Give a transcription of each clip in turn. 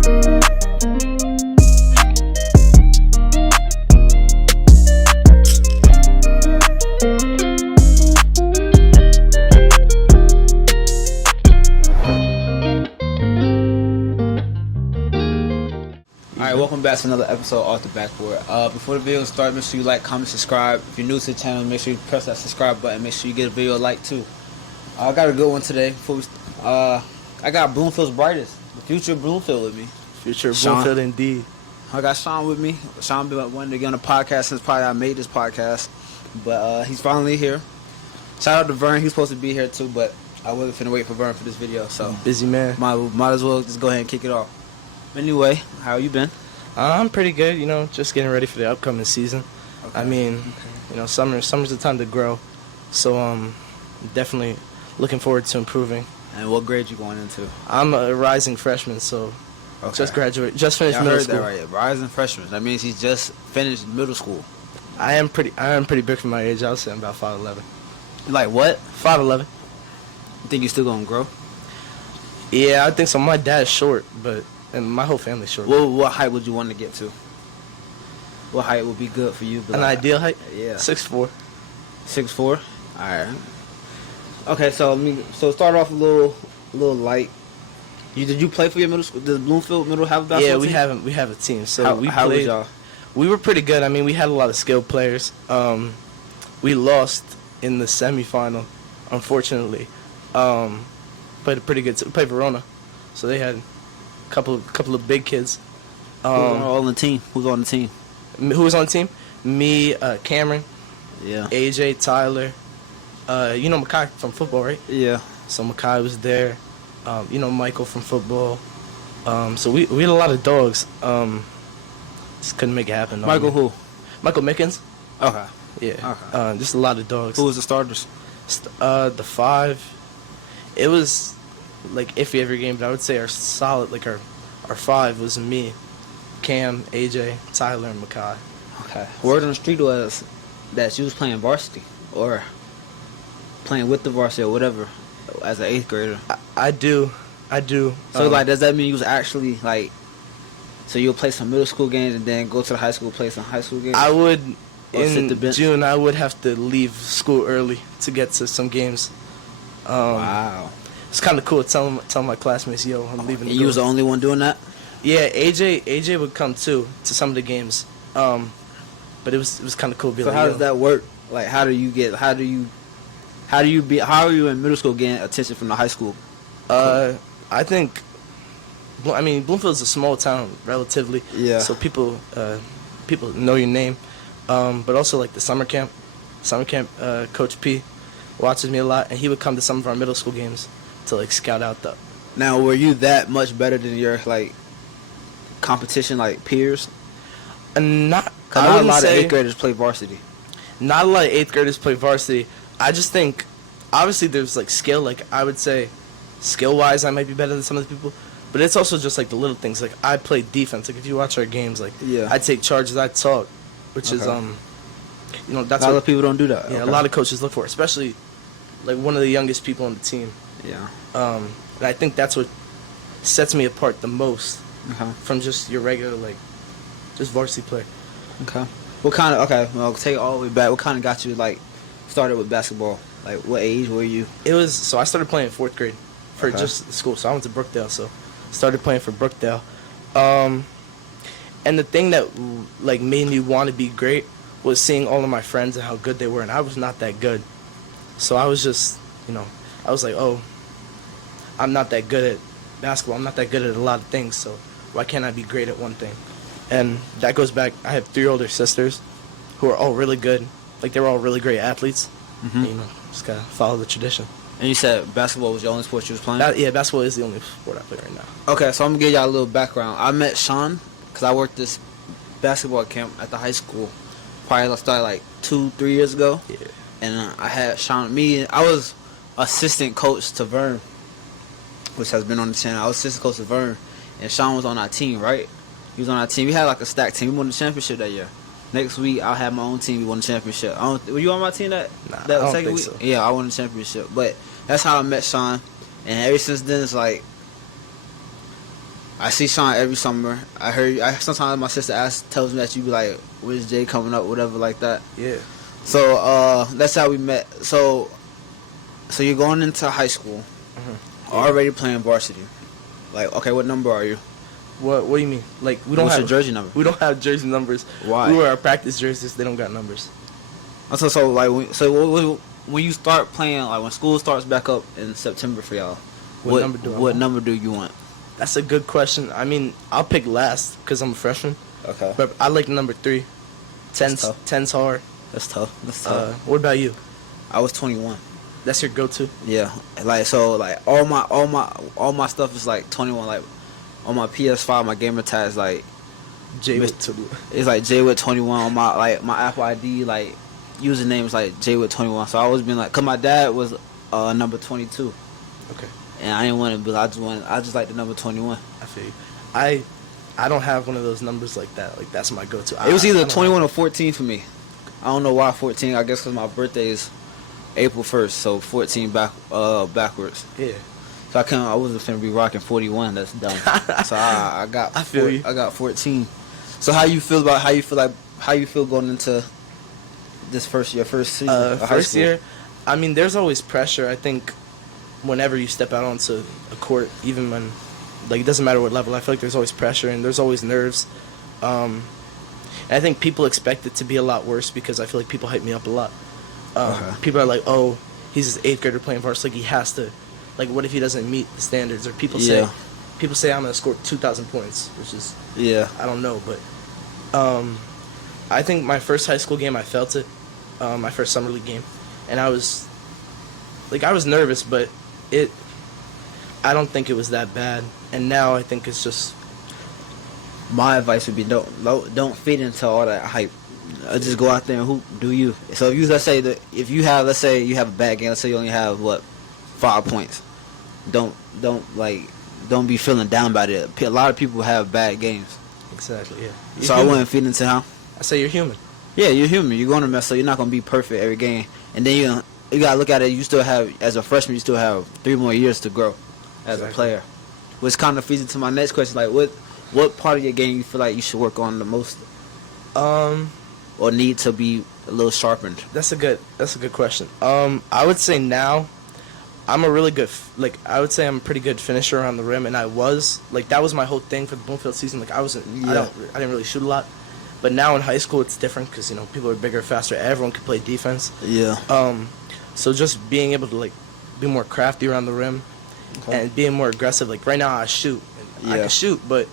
Alright, welcome back to another episode off the backboard. Before the video starts, make sure you like, comment, subscribe. If you're new to the channel, make sure you press that subscribe button. Make sure you get a video a like too. I got a good one today. I got Bloomfield's brightest, the future Bloomfield with me. Future Bloomfield indeed. I got Sean with me. Sean been wanting to get on the podcast since probably I made this podcast, but he's finally here. Shout out to Vern. He's supposed to be here too, but I wasn't finna wait for Vern for this video, so busy man. Might as well just go ahead and kick it off. Anyway, how you been? I'm pretty good, just getting ready for the upcoming season. Okay. I mean, summer's the time to grow. So definitely looking forward to improving. And what grade you going into? I'm a rising freshman, so just finished middle school. Heard that right. Rising freshman. That means he's just finished middle school. I am pretty big for my age. I was saying about 5'11". You like what? 5'11". You think you still gonna grow? Yeah, I think so. My dad's short, and my whole family's short. What height would you want to get to? What height would be good for you? An ideal height? Yeah. 6'4". 6'4"? Alright. Okay, so start off a little light. Did you play for your middle school? Does Bloomfield middle have a basketball team? Yeah, we have a team. So how was y'all? We were pretty good. I mean, we had a lot of skilled players. We lost in the semifinal, unfortunately. Played a pretty good team. Played Verona, so they had couple of big kids. Who was on the team? Who was on the team? Who was on the team? Me, Cameron, yeah, AJ, Tyler. Makai from football, right? Yeah. So Makai was there. Michael from football. So we had a lot of dogs. Just couldn't make it happen. Michael who? Michael Mickens. Okay. Yeah. Okay. Just a lot of dogs. Who was the starters? The 5. It was like iffy every game, but I would say our 5 was me, Cam, AJ, Tyler, and Makai. Okay. Word on the street was that you was playing varsity or playing with the varsity or whatever as an 8th grader. I do. So does that mean you was actually so you'll play some middle school games and then go to the high school, play some high school games? I would. In June, I would have to leave school early to get to some games. Wow. It's kind of cool. Tell my classmates, yo, I'm leaving. And you was the only one doing that? Yeah, AJ would come too to some of the games. But it was kind of cool. So how does that work? Like, how are you in middle school getting attention from the high school? I think, Bloomfield's a small town relatively. Yeah. So people know your name. But also like the summer camp, Coach P watches me a lot, and he would come to some of our middle school games to scout out the. Now, were you that much better than your competition peers? Not. Not a lot of 8th graders play varsity. Not a lot of 8th graders play varsity. I just think, obviously, there's skill. I would say, skill-wise, I might be better than some of the people. But it's also just the little things. I play defense. If you watch our games, yeah. I take charges, I talk, which is that's a lot of people don't do that. Yeah, okay. A lot of coaches look for, especially one of the youngest people on the team. Yeah. And I think that's what sets me apart the most from just your regular just varsity player. Okay. Well, take it all the way back. What kind of got you started with basketball? What age were you? I started playing in 4th grade for just school. So I went to Brookdale, so started playing for Brookdale. And the thing that made me want to be great was seeing all of my friends and how good they were, and I was not that good. So I was just, I was like, oh, I'm not that good at basketball. I'm not that good at a lot of things, so why can't I be great at one thing? And that goes back, I have 3 older sisters who are all really good. They were all really great athletes. Mm-hmm. Just got to follow the tradition. And you said basketball was the only sport you was playing? Yeah, basketball is the only sport I play right now. Okay, so I'm going to give y'all a little background. I met Sean because I worked this basketball camp at the high school. Probably started 2-3 years ago. Yeah. And I had Sean, I was assistant coach to Vern, which has been on the channel. I was assistant coach to Vern, and Sean was on our team, right? He was on our team. We had a stacked team. We won the championship that year. Next week, I'll have my own team. We won the championship. Were you on my team that I don't second think week? so. Yeah, I won the championship. But that's how I met Sean. And ever since then, it's I see Sean every summer. Sometimes my sister tells me that you be like, "Where's Jay coming up?" Whatever like that. Yeah. So that's how we met. So you're going into high school, already playing varsity. Like, okay, what number are you? What do you mean? Like, we don't What's have your jersey number? We don't have jersey numbers. Why? We wear our practice jerseys. They don't got numbers. When you start playing, like when school starts back up in September for y'all, what number do you want? That's a good question. I mean, I'll pick last because I'm a freshman. Okay. But I like number 3. 10's hard. That's tough. What about you? I was 21. That's your go-to? Yeah. Like all my stuff is like 21. Like on my PS5, my gamer tag is like Jay with 21. It's like Jay with 21 on my Apple ID. Like username is like Jay with 21. So I always been like, cause my dad was number 22. Okay. And I didn't want to, but I just like the number 21. I feel you. I don't have one of those numbers like that. Like, that's my go-to. It was either 21 or 14 for me. I don't know why 14. I guess because my birthday is April 1st, so 14 backwards. Yeah. So I wasn't finna be rocking 41. That's dumb. So I got. I feel you. I got 14. So how you feel going into your first season of high first school? year? I mean, there's always pressure. I think whenever you step out onto a court, even when, like, it doesn't matter what level, I feel like there's always pressure and there's always nerves. And I think people expect it to be a lot worse because I feel like people hype me up a lot. People are like, oh, he's an 8th grader playing varsity, like he has to. Like, what if he doesn't meet the standards? Or people say I'm going to score 2,000 points, which is, I don't know. But I think my first high school game, I felt it. My first summer league game. And I was nervous, but I don't think it was that bad. And now I think it's just. My advice would be don't feed into all that hype. Just go out there and hoop. Do you? So if you have a bad game. Let's say you only have 5 points. Don't be feeling down about it. A lot of people have bad games. Exactly. Yeah. So I wouldn't feed into how. I say you're human. Yeah, you're human. You're going to mess up. You're not going to be perfect every game. And then you got to look at it. You still have, as a freshman, you still have 3 more years to grow as a player. Which kind of feeds into my next question. Like, what part of your game you feel like you should work on the most? Or need to be a little sharpened? That's a good question. I would say now, I'm a really good, I would say I'm a pretty good finisher around the rim, and that was my whole thing for the Bloomfield season. Like, I didn't really shoot a lot. But now in high school, it's different because, people are bigger, faster. Everyone can play defense. Yeah. So just being able to, be more crafty around the rim and being more aggressive. Like, right now, I shoot. I can shoot, but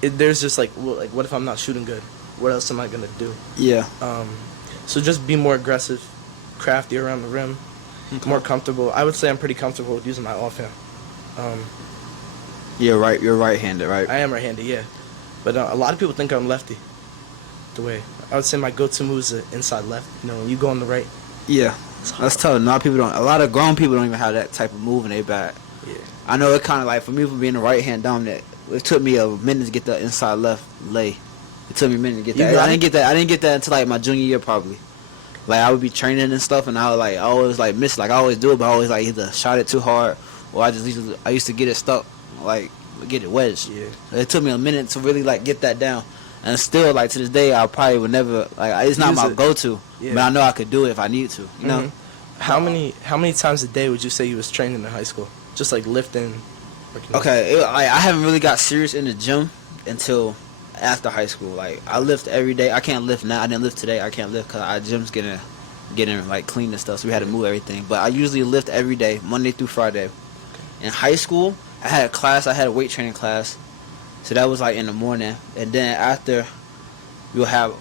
there's just, what if I'm not shooting good? What else am I going to do? Yeah. So just be more aggressive, crafty around the rim, more comfortable. I would say I'm pretty comfortable with using my offhand. You're right-handed, right? I am right-handed, yeah. But a lot of people think I'm lefty. I would say my go-to move is the inside left. When you go on the right. Yeah, that's tough. A lot of grown people don't even have that type of move in their back. Yeah. I know it kind of for me, for being a right-hand dominant, it took me a minute to get the inside left lay. It took me a minute to get that. I didn't get that until my junior year probably. I would be training and stuff, and I would always miss. I always do it, but I always either shot it too hard, or I used to get it stuck, get it wedged. Yeah. It took me a minute to really get that down. And still, to this day, I probably would never, it's not my go-to, but I know I could do it if I need to, you know? How many times a day would you say you was training in high school? Just, lifting? Okay, I haven't really got serious in the gym until after high school. I lift every day. I can't lift now. I didn't lift today. I can't lift because our gym's getting clean and stuff, so we had to move everything. But I usually lift every day, Monday through Friday. In high school, I had a weight training class. So that was in the morning, and then after we have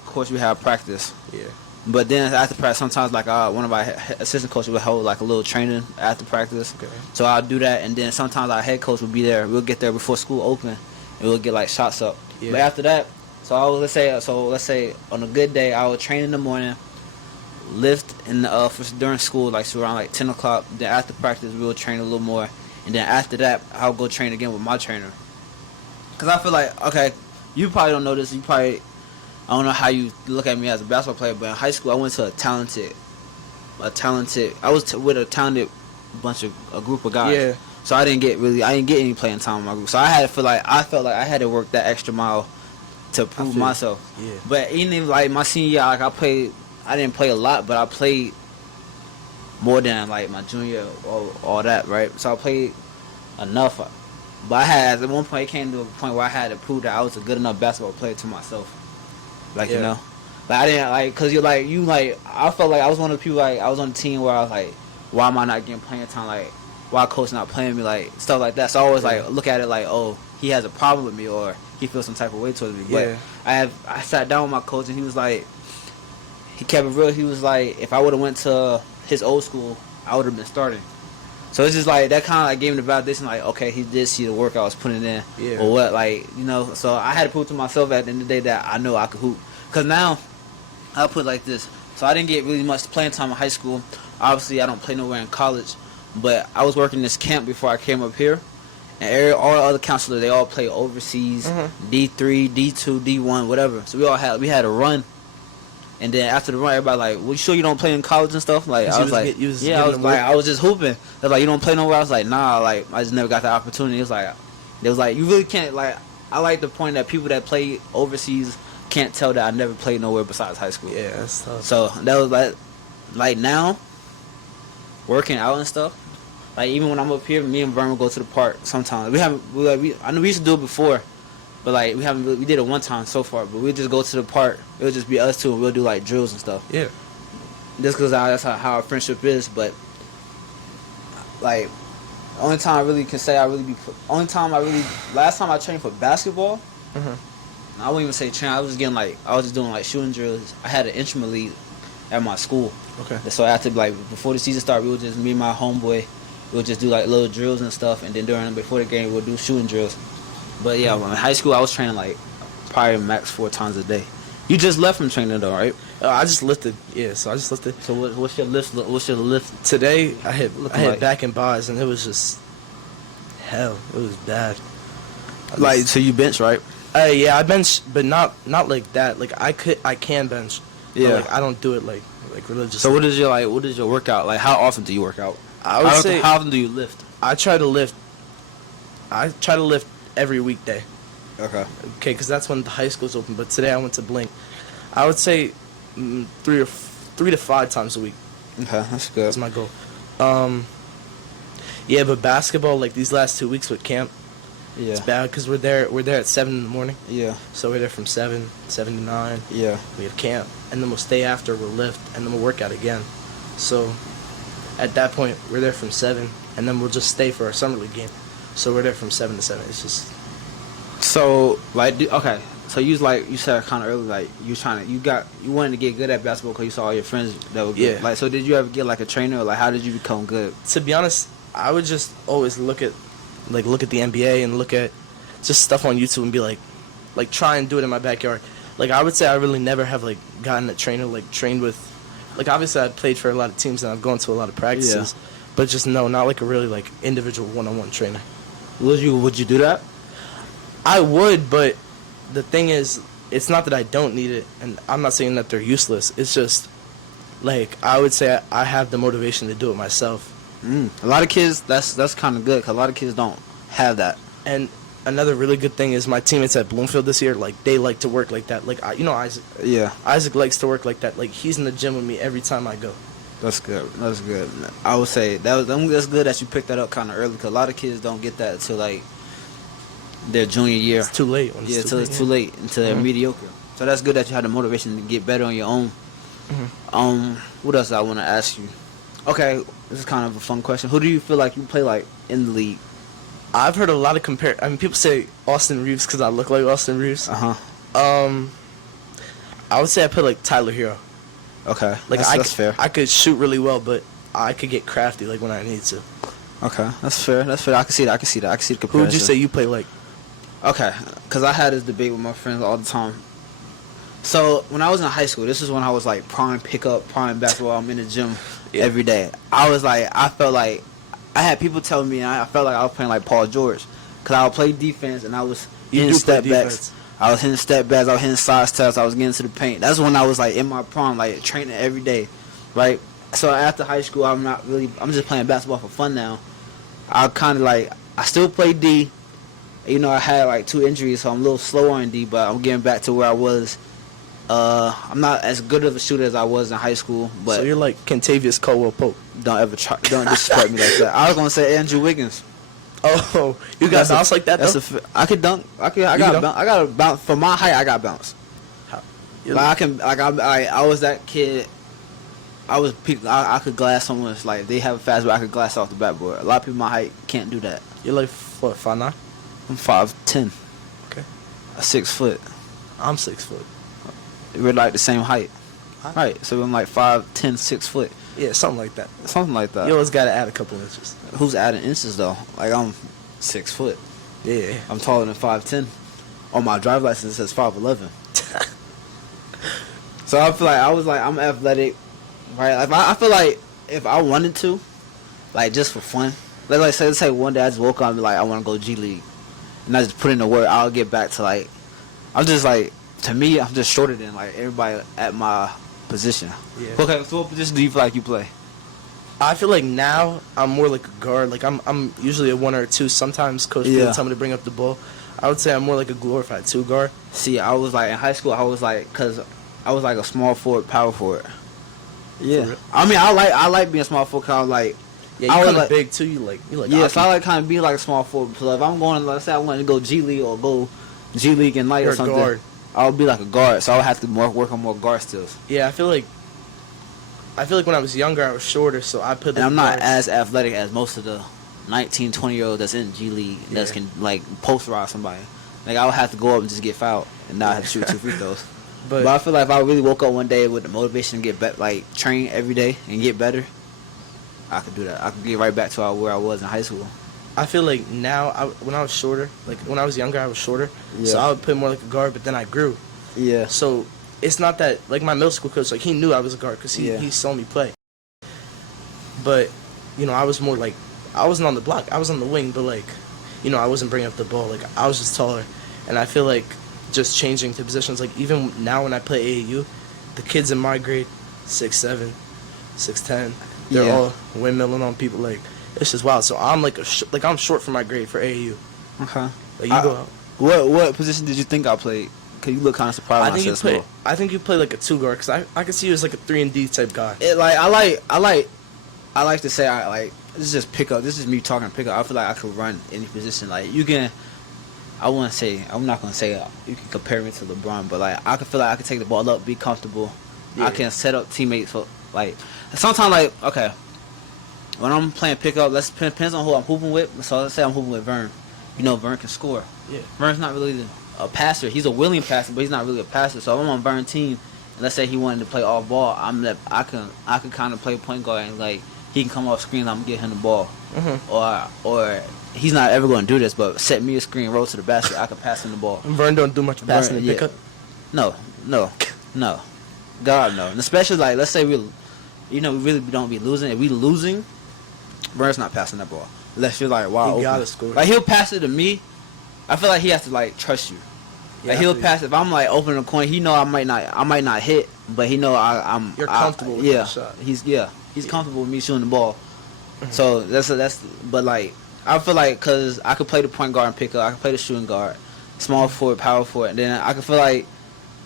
practice. Yeah. But then after practice, sometimes one of our assistant coaches would hold a little training after practice. Okay. So I'll do that, and then sometimes our head coach would be there. We'll get there before school open, and we'll get shots up. Yeah. But after that, let's say on a good day, I would train in the morning, lift during school around 10 o'clock. Then after practice, we will train a little more, and then after that, I'll go train again with my trainer. Because I feel okay, you probably don't know this. I don't know how you look at me as a basketball player, but in high school, I went to I was with a talented a group of guys. Yeah. So I didn't get any playing time in my group. So I felt like I had to work that extra mile to prove myself. Yeah. But even if, like, my senior year, like, I didn't play a lot, but I played more than, like, my junior or all that, right? So I played enough. But I had, at one point, it came to a point where I had to prove that I was a good enough basketball player to myself. Like, you know? Like, I didn't, like, because I felt like I was one of the people, like, I was on the team where I was like, why am I not getting playing time? Like, why coach not playing me? Like, stuff like that. So I always, like, look at it like, oh, he has a problem with me, or he feels some type of way towards me. But I sat down with my coach, and he was like, he kept it real. He was like, if I would have went to his old school, I would have been starting. So it's just like, that kind of like gave me the validation, like, okay, he did see the work I was putting in, or what, like, you know. So I had to prove to myself at the end of the day that I know I could hoop. Because now, I'll put it like this. So I didn't get really much playing time in high school. Obviously, I don't play nowhere in college. But I was working this camp before I came up here. And all the other counselors, they all play overseas, D3, D2, D1, whatever. So we had a run. And then after the run, everybody like, well, you sure you don't play in college and stuff? Like, I was like, I was just hooping. They're like, you don't play nowhere? I was like, nah, like, I just never got the opportunity. It was like, you really can't, like, I like the point that people that play overseas can't tell that I never played nowhere besides high school. Yeah, that's tough. So that was like now, working out and stuff. Like, even when I'm up here, me and Vern will go to the park sometimes. I know we used to do it before, but like we did it one time so far. But we just go to the park. It'll just be us two, and we'll do like drills and stuff. Yeah. Just because that's how our friendship is. But like, only time I really can say last time I trained for basketball. I wouldn't even say train. I was just doing like shooting drills. I had an instrument lead at my school. Okay. So after, like, before the season started, we would just, me and my homeboy, we would just do like little drills and stuff, and then before the game, we would do shooting drills. But yeah, in high school, I was training like probably max 4 times a day. You just left from training though, right? I just lifted. Yeah, so I just lifted. So what's your lift? What's your lift today? I hit like? back and buys, and it was just hell. It was bad. So you bench, right? Yeah, I bench, but not like that. Like I can bench. Yeah. But, like, I don't do it like religiously. So what is your workout? Like, how often do you work out? I would say, how often do you lift? I try to lift every weekday. Okay. Okay, because that's when the high school's open. But today I went to Blink. I would say 3 to 5 times a week. Okay, that's good. That's my goal. Yeah, but basketball, like these last 2 weeks with camp, it's bad because we're there at 7 in the morning. Yeah. So we're there from 7 to 9. Yeah. We have camp, and then we'll stay after. We'll lift, and then we'll work out again. So at that point, we're there from 7, and then we'll just stay for our summer league game. So we're there from 7 to 7. It's just. So okay. So you said kind of early, like you wanted to get good at basketball because you saw all your friends that were good. Yeah. Like, so did you ever get like a trainer? Or, like, how did you become good? To be honest, I would just always look at the NBA and look at just stuff on YouTube and be like try and do it in my backyard. Like, I would say I really never have like gotten a trainer, like trained with, like, obviously I played for a lot of teams and I've gone to a lot of practices, but just not like a really like individual one-on-one trainer. Would you do that? I would, but the thing is, it's not that I don't need it, and I'm not saying that they're useless. It's just, like, I would say I have the motivation to do it myself. A lot of kids, that's kind of good, because a lot of kids don't have that. And another really good thing is my teammates at Bloomfield this year, like, they like to work like that. Like, Isaac. Yeah. Isaac likes to work like that. Like, he's in the gym with me every time I go. That's good. That's good. I would say that's good that you picked that up kind of early, because a lot of kids don't get that until, like, their junior year. It's too late. Until it's too late, until they're mediocre. So that's good that you had the motivation to get better on your own. What else I want to ask you? Okay, this is kind of a fun question. Who do you feel like you play like in the league? I've heard a lot of people say Austin Reeves because I look like Austin Reeves. I would say I play like Tyler Hero. Okay, like that's fair. I could shoot really well, but I could get crafty like when I need to. Okay, that's fair. I can see that. I can see the comparison. Who would you say you play like? Okay, because I had this debate with my friends all the time. So when I was in high school, this is when I was like prime basketball. I'm in the gym every day. I felt like I had people telling me, and I felt like I was playing like Paul George, because I would play defense and I was hitting step backs. I was hitting step backs. I was hitting side steps. I was getting to the paint. That's when I was like in my prime, like training every day, right? So after high school, I'm just playing basketball for fun now. I kind of like I still play D. You know, I had like 2 injuries, so I'm a little slower in D, but I'm getting back to where I was. I'm not as good of a shooter as I was in high school, but So you're like Kentavious Caldwell Pope. don't disrespect me like that. I was gonna say Andrew Wiggins. Oh, you got bounce like that though? I could dunk. I got a bounce for my height. I got bounce. How? Like I can. Like I was that kid. I could glass someone's like they have a fast, but I could glass off the backboard. A lot of people my height can't do that. You're like what, 5'9"? I'm 5'10". Okay. 6 foot. I'm 6 foot. We're like the same height. Huh? Right. So I'm like 5'10", 6 foot. Yeah, something like that. Something like that. You always gotta add a couple inches. Who's adding inches though? Like I'm 6 foot. Yeah. I'm taller than 5'10". On my driver's license it says 5'11". So I feel like I'm athletic, right? Like I feel like if I wanted to, like just for fun, let's say one day I just woke up and be like I want to go G League, and I just put in the work. I'll get back to like I'm just like to me I'm just shorter than like everybody at my position. Yeah. Okay, so what position do you feel like you play? I feel like now I'm more like a guard. Like I'm usually a 1 or a 2. Sometimes Coach will tell me to bring up the ball. I would say I'm more like a glorified 2 guard. See, I was like in high school. I was like, cause I was like a small forward, power forward. Yeah, I mean, I like being a small forward. Cause I was like, yeah, you kind of big too. You like yeah. So I like kind of being like a small forward. So if I'm going, let's say I wanted to go G League or go G League in night or something, guard. I would be like a guard. So I would have to work on more guard skills. Yeah, I feel like when I was younger, I was shorter, so I put. And I'm not as athletic as most of the 19, 20-year-olds that's in G League that can like posterize somebody. Like I would have to go up and just get fouled and not have to shoot 2 free throws. But I feel like if I really woke up one day with the motivation to get better, like train every day and get better, I could do that. I could get right back to where I was in high school. I feel like now, when I was shorter, like when I was younger, I was shorter. Yeah. So I would play more like a guard, but then I grew. Yeah. So it's not that, like my middle school coach, like he knew I was a guard because he saw me play. But, you know, I was more like, I wasn't on the block. I was on the wing, but like, you know, I wasn't bringing up the ball. Like I was just taller. And I feel like just changing to positions, like even now when I play AAU, the kids in my grade, 6'7", 6'10", they're all windmilling on people. Like it's just wild. So I'm like I'm short for my grade for AAU. Okay. Like you go out. What position did you think I played? Cause you look kind of surprised. I think you play like a 2 guard. Cause I could see you as like a 3-and-D type guy. I like to say this is just pick up. This is me talking pick up. I feel like I could run any position. Like you can. I'm not gonna say you can compare me to LeBron, but like I can feel like I can take the ball up, be comfortable. Yeah. I can set up teammates for like sometimes like okay. When I'm playing pickup, depends on who I'm hooping with. So let's say I'm hooping with Vern. You know Vern can score. Yeah. Vern's not really a passer. He's a willing passer, but he's not really a passer. So if I'm on Vern's team, and let's say he wanted to play off ball, I can kind of play point guard and like he can come off screen. I'm gonna get him the ball, or he's not ever going to do this, but set me a screen, roll to the basket, I can pass him the ball. And Vern don't do much passing in pickup? No. God, no. And especially, like, let's say we really don't be losing. If we losing, Vern's not passing that ball. Unless you're like, wow, he gotta score. Like, he'll pass it to me. I feel like he has to, like, trust you. Like, he'll pass it. If I'm, like, opening a coin, he know I might not hit, but he know I'm... You're comfortable with the shot. He's comfortable with me shooting the ball. So, but, like... I feel like because I could play the point guard and pick up, I could play the shooting guard, small forward, power forward, and then I could feel like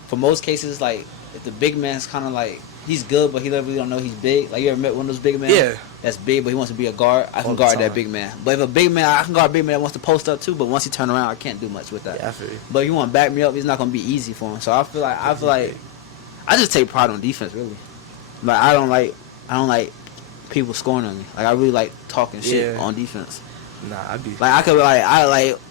for most cases, like if the big man's kind of like he's good, but he really don't know he's big. Like you ever met one of those big men? Yeah. That's big, but he wants to be a guard. I can guard that big man. But if a big man, I can guard a big man that wants to post up too. But once he turn around, I can't do much with that. Yeah, I feel you. But if you want to back me up, it's not gonna be easy for him. So I feel like I just take pride on defense really. Like I don't like people scoring on me. Like I really like talking shit on defense. Nah, I'd be like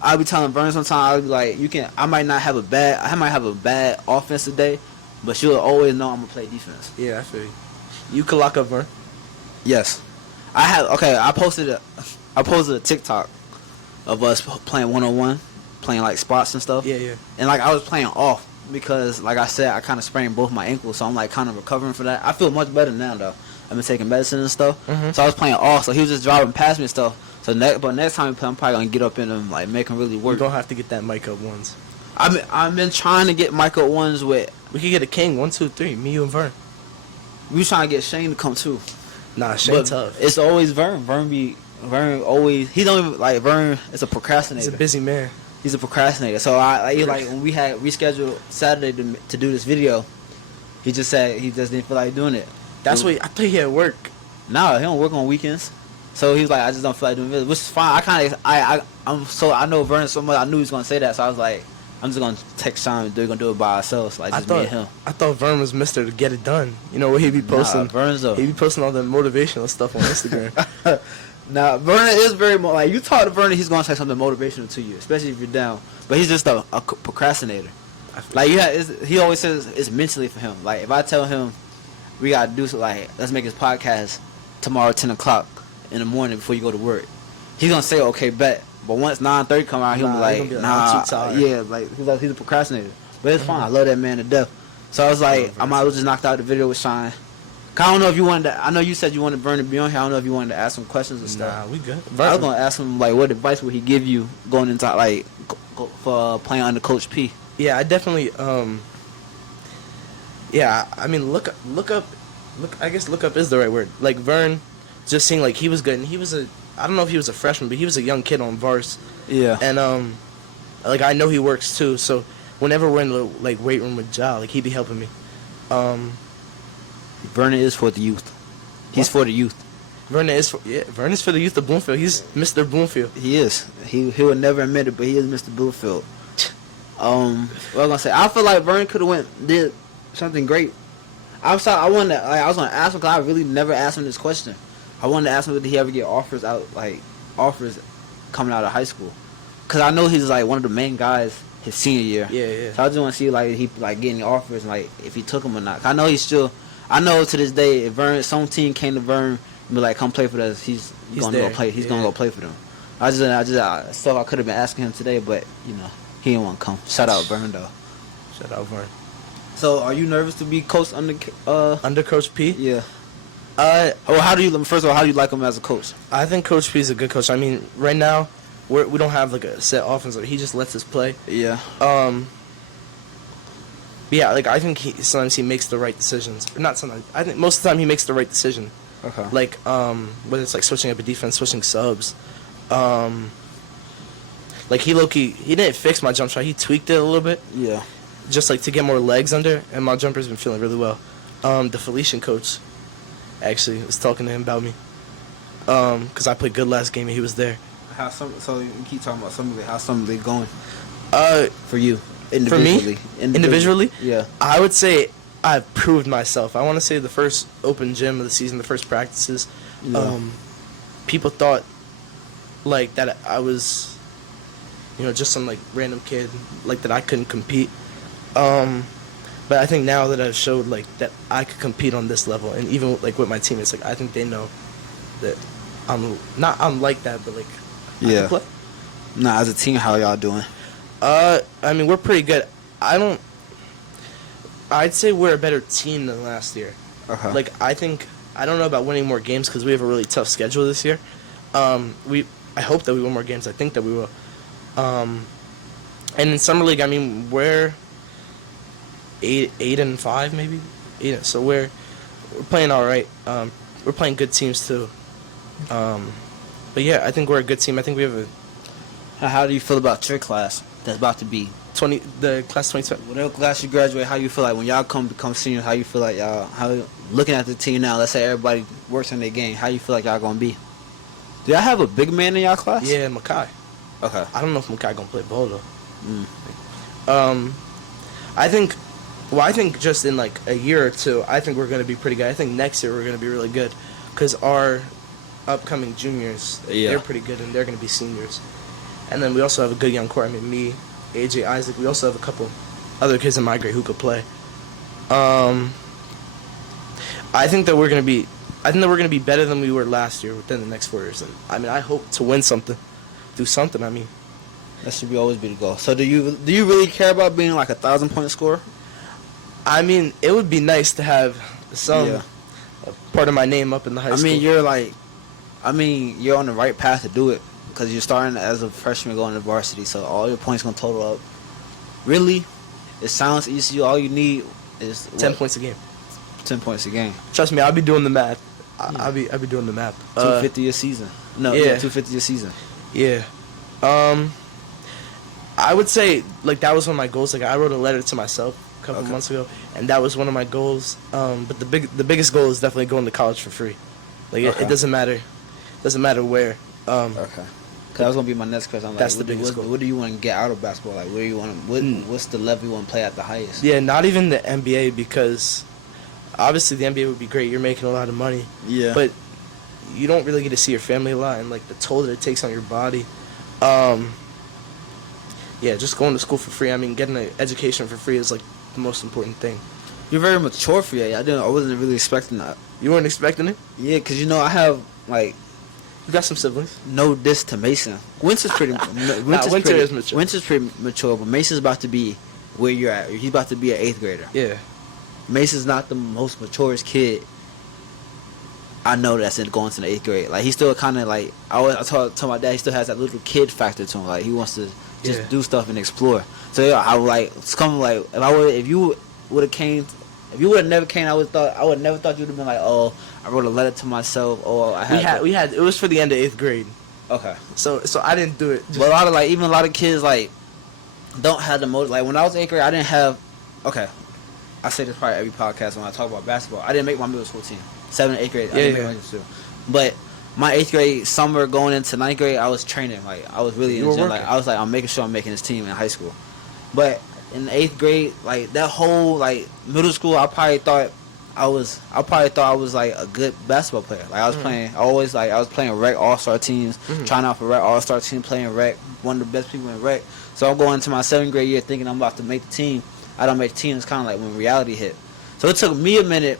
I'll be telling Vern sometimes I'll be like I might have a bad offensive day, but you'll always know I'm gonna play defense. Yeah, I feel you. You can lock up Vern. Yes, I posted a TikTok of us playing 1-on-1, playing like spots and stuff. Yeah. And like I was playing off because like I said I kind of sprained both my ankles, so I'm like kind of recovering for that. I feel much better now though. I've been taking medicine and stuff, so I was playing off. So he was just driving past me and stuff. So next time we play, I'm probably gonna get up in him, like make him really work. You're gonna have to get that mic up ones. I've been trying to get mic up ones with. We could get a king 1, 2, 3. Me, you, and Vern. We was trying to get Shane to come too. Nah, Shane tough. It's always Vern. Vern be Vern always he don't even like Vern is a procrastinator. He's a busy man. He's a procrastinator. So like when we had rescheduled Saturday to do this video, he just said he just didn't feel like doing it. That's what I thought he had work. Nah, he don't work on weekends. So he was like, I just don't feel like doing videos, which is fine. I know Vernon so much. I knew he was gonna say that, so I was like, I'm just gonna text Sean and they're gonna do it by ourselves, like just me and him. I thought Vern was Mr. to get it done. You know what he be posting? He be posting all the motivational stuff on Instagram. Nah, Vernon is very like you talk to Vernon, he's gonna say something motivational to you, especially if you're down. But he's just a procrastinator. Like he always says it's mentally for him. Like if I tell him we gotta do something, like let's make his podcast tomorrow 10:00 in the morning before you go to work, he's gonna say okay, bet. But once 9:30 come out, he'll be like, nah, I'm too tired. Yeah, like he's a procrastinator. But it's fine. I love that man to death. So I was like, I might as well just knock out the video with Sean. I don't know if you wanted to. I know you said you wanted Vern to be on here. I don't know if you wanted to ask some questions or stuff. Nah, we good. I was gonna ask him like, what advice would he give you going into like for playing under Coach P? Yeah, I definitely. Yeah, I mean, look up. I guess look up is the right word. Like Vern, just seeing like he was good, and he was I don't know if he was a freshman, but he was a young kid on Vars. Yeah. And like I know he works too. So whenever we're in the like weight room with Ja, like he be helping me. Vernon is for the youth. He's for the youth. Vernon is for the youth of Bloomfield. He's Mr. Bloomfield. He is. He would never admit it, but he is Mr. Bloomfield. What I'm gonna say, I feel like Vernon could have did something great. I was gonna ask him because I really never asked him this question. I wanted to ask him did he ever get offers coming out of high school, because I know he's like one of the main guys his senior year. Yeah. So I just want to see like he like getting offers and like if he took them or not. I know I know to this day if some team came to Vern and be like come play for us, he's gonna go play. He's gonna go play for them. I thought I could have been asking him today, but you know he didn't want to come. Shout out Vern though. Shout out Vern. So are you nervous to be coached under Coach P? Yeah. How do you like him as a coach? I think Coach P is a good coach. I mean, right now we don't have like a set offense. He just lets us play. Yeah. Yeah, like I think sometimes he makes the right decisions. Or not sometimes. I think most of the time he makes the right decision. Okay. Like whether it's like switching up a defense, switching subs. Like he didn't fix my jump shot. He tweaked it a little bit. Yeah. Just like to get more legs under, and my jumper's been feeling really well. The Felician coach actually was talking to him about me. Because I played good last game and he was there. So you keep talking about how's some of it going? For you. Individually. For me? Individually? Yeah. I would say I've proved myself. I want to say the first open gym of the season, the first practices, people thought like that I was, just some like random kid, like that I couldn't compete. But I think now that I've showed like that I could compete on this level, and even like with my teammates, like I think they know that I'm like that, but like I can play. Nah, as a team, how y'all doing? I mean we're pretty good. I'd say we're a better team than last year. Okay. Like I don't know about winning more games because we have a really tough schedule this year. I hope that we win more games. I think that we will. And in summer league, I mean we're 8-5 maybe. So we're playing all right. We're playing good teams too. But yeah, I think we're a good team. I think we have a. How do you feel about your class that's about to be the class 22? Whatever class you graduate, how you feel like when y'all become seniors? How you feel like looking at the team now? Let's say everybody works on their game. How you feel like y'all gonna be? Do y'all have a big man in y'all class? Yeah, Makai. Okay. I don't know if Makai gonna play ball though. I think just in like a year or two, I think we're gonna be pretty good. I think next year we're gonna be really good, because our upcoming juniors, they're pretty good and they're gonna be seniors. And then we also have a good young core. I mean, me, AJ, Isaac. We also have a couple other kids in my grade who could play. I think that we're gonna be better than we were last year within the next 4 years. And I mean, I hope to win something, do something. I mean, that should always be the goal. So do you really care about being like 1,000-point scorer? I mean, it would be nice to have some part of my name up in the high school. I mean, you're on the right path to do it, because you're starting as a freshman going to varsity, so all your points gonna total up. Really, it sounds easy. All you need is 10 points a game. 10 points a game. Trust me, I'll be doing the math. I'll be doing the math. 250 a season. No, Yeah. 250 a season. Yeah. I would say like that was one of my goals. Like I wrote a letter to myself a couple months ago, and that was one of my goals. But the biggest goal is definitely going to college for free. Like it doesn't matter where. Okay. Cause that was gonna be my next question. I'm like, That's the biggest goal. What do you want to get out of basketball? Like, where you want to? What's the level you want to play at the highest? Yeah, not even the NBA, because obviously the NBA would be great. You're making a lot of money. Yeah. But you don't really get to see your family a lot, and like the toll that it takes on your body. Yeah, just going to school for free. I mean, getting an education for free is like the most important thing. You're very mature for that. I wasn't really expecting that. You weren't expecting it? Yeah, cause I have like. You got some siblings? No diss to Mason. Winter's pretty. Winter is mature. Winter's pretty mature, but Mason's about to be where you're at. He's about to be an 8th grader. Yeah. Mason's not the most maturest kid I know that's going to the 8th grade. Like, he's still kind of like, I told my dad, he still has that little kid factor to him. Like, he wants to just do stuff and explore. So yeah, I would like, it's coming like, if you would have never came, I would never thought you'd have been like, oh, I wrote a letter to myself, or we had it was for the end of 8th grade. Okay. So I didn't do it. But a lot of kids like don't have the motive. Like when I was 8th grade, I didn't have. Okay, I say this probably every podcast when I talk about basketball. I didn't make my middle school team. 7th and 8th grade, I didn't make my middle school. But my 8th grade summer going into 9th grade, I was training. Like I was really in the gym. Like I was like, I'm making sure I'm making this team in high school. But in 8th grade, like that whole like middle school, I probably thought I was like a good basketball player. Like I was playing, I was playing rec all-star teams, trying out for rec all-star team, playing rec, one of the best people in rec. So I'm going into my 7th grade year thinking I'm about to make the team. I don't make the team. It's kind of like when reality hit. So it took me a minute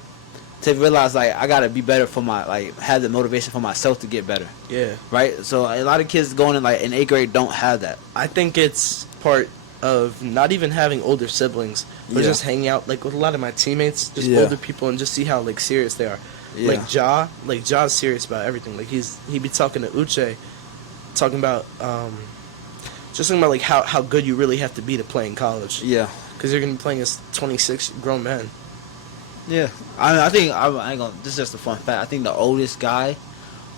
to realize like I gotta be better for have the motivation for myself to get better. Yeah. Right. So a lot of kids going in 8th grade don't have that. I think it's part of not even having older siblings, but just hanging out like with a lot of my teammates, just older people, and just see how like serious they are. Yeah. Ja's serious about everything. Like he be talking to Uche, talking about like how good you really have to be to play in college. Yeah, because you're gonna be playing as 26 grown men. Yeah, I think I ain't gonna. This is just a fun fact. I think the oldest guy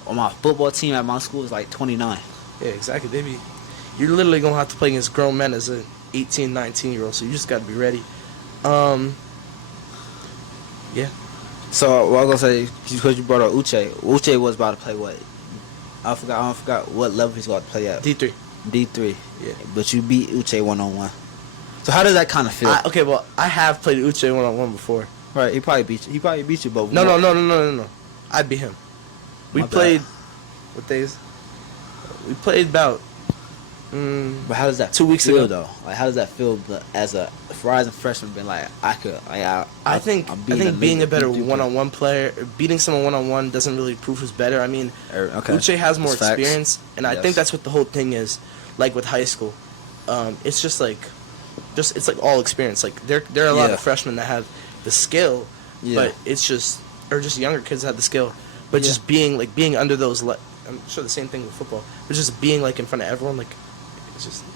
on my football team at my school is like 29. Yeah, exactly. You're literally gonna have to play against grown men as an 18, 19-year-old. So you just gotta be ready. Yeah. So what I was gonna say, because you brought up Uche. Uche was about to play what? I forgot what level he's about to play at. D3. D3. Yeah. But you beat Uche 1-on-1. So how does that kind of feel? I have played Uche 1-on-1 before. Right. He probably beat you both. No. I beat him. We played. What days? We played about. But how does that 2 weeks feel ago though? Like how does that feel as a rising freshman? Being like I think being a better one-on-one player, beating someone one-on-one doesn't really prove who's better. I mean, Uche has more experience, and I think that's what the whole thing is. Like with high school, it's just like all experience. Like there are a lot of freshmen that have the skill, but it's just younger kids that have the skill, but just being under those. I'm sure the same thing with football, but just being like in front of everyone, like.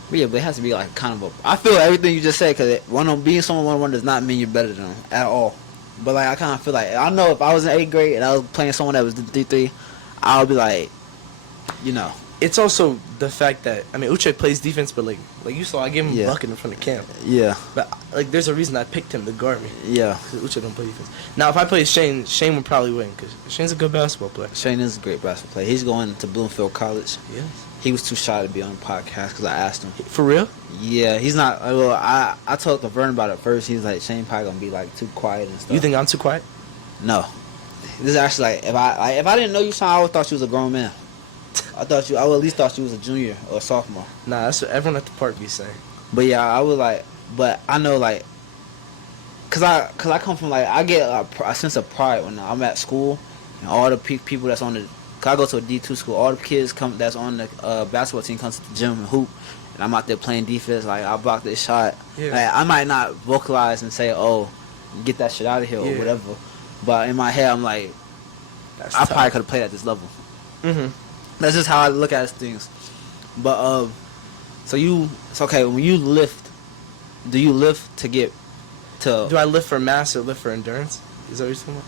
Yeah, but it has to be like kind of a. I feel everything you just said because being someone 1-on-1 does not mean you're better than them at all. But like I kind of feel like I know if I was in 8th grade and I was playing someone that was D3, I would be like, It's also the fact that Uche plays defense, but like you saw, I gave him a bucket in front of camp. Yeah. But like there's a reason I picked him to guard me. Yeah. Because Uche don't play defense. Now if I played Shane would probably win because Shane's a good basketball player. Shane is a great basketball player. He's going to Bloomfield College. Yeah. He was too shy to be on the podcast because I asked him. For real? Yeah, he's not. Well, I talked to Vern about it first. He was like, Shane probably gonna be like too quiet and stuff. You think I'm too quiet? No. This is actually like if I didn't know you, Sean, I would thought you was a grown man. I would at least thought you was a junior or a sophomore. Nah, that's what everyone at the park be saying. But yeah, I was like, but I know like, cause I come from like I get a sense of pride when I'm at school and all the people that's on the. Cause I go to a D2 school. All the kids that's on the basketball team comes to the gym and hoop, and I'm out there playing defense. Like I block this shot. Yeah. Like, I might not vocalize and say, "Oh, get that shit out of here" or whatever, but in my head I'm like, I probably could have played at this level. Mhm. That's just how I look at things. But it's okay when you lift. Do you lift to get to? Do I lift for mass or lift for endurance? Is that what you're talking about?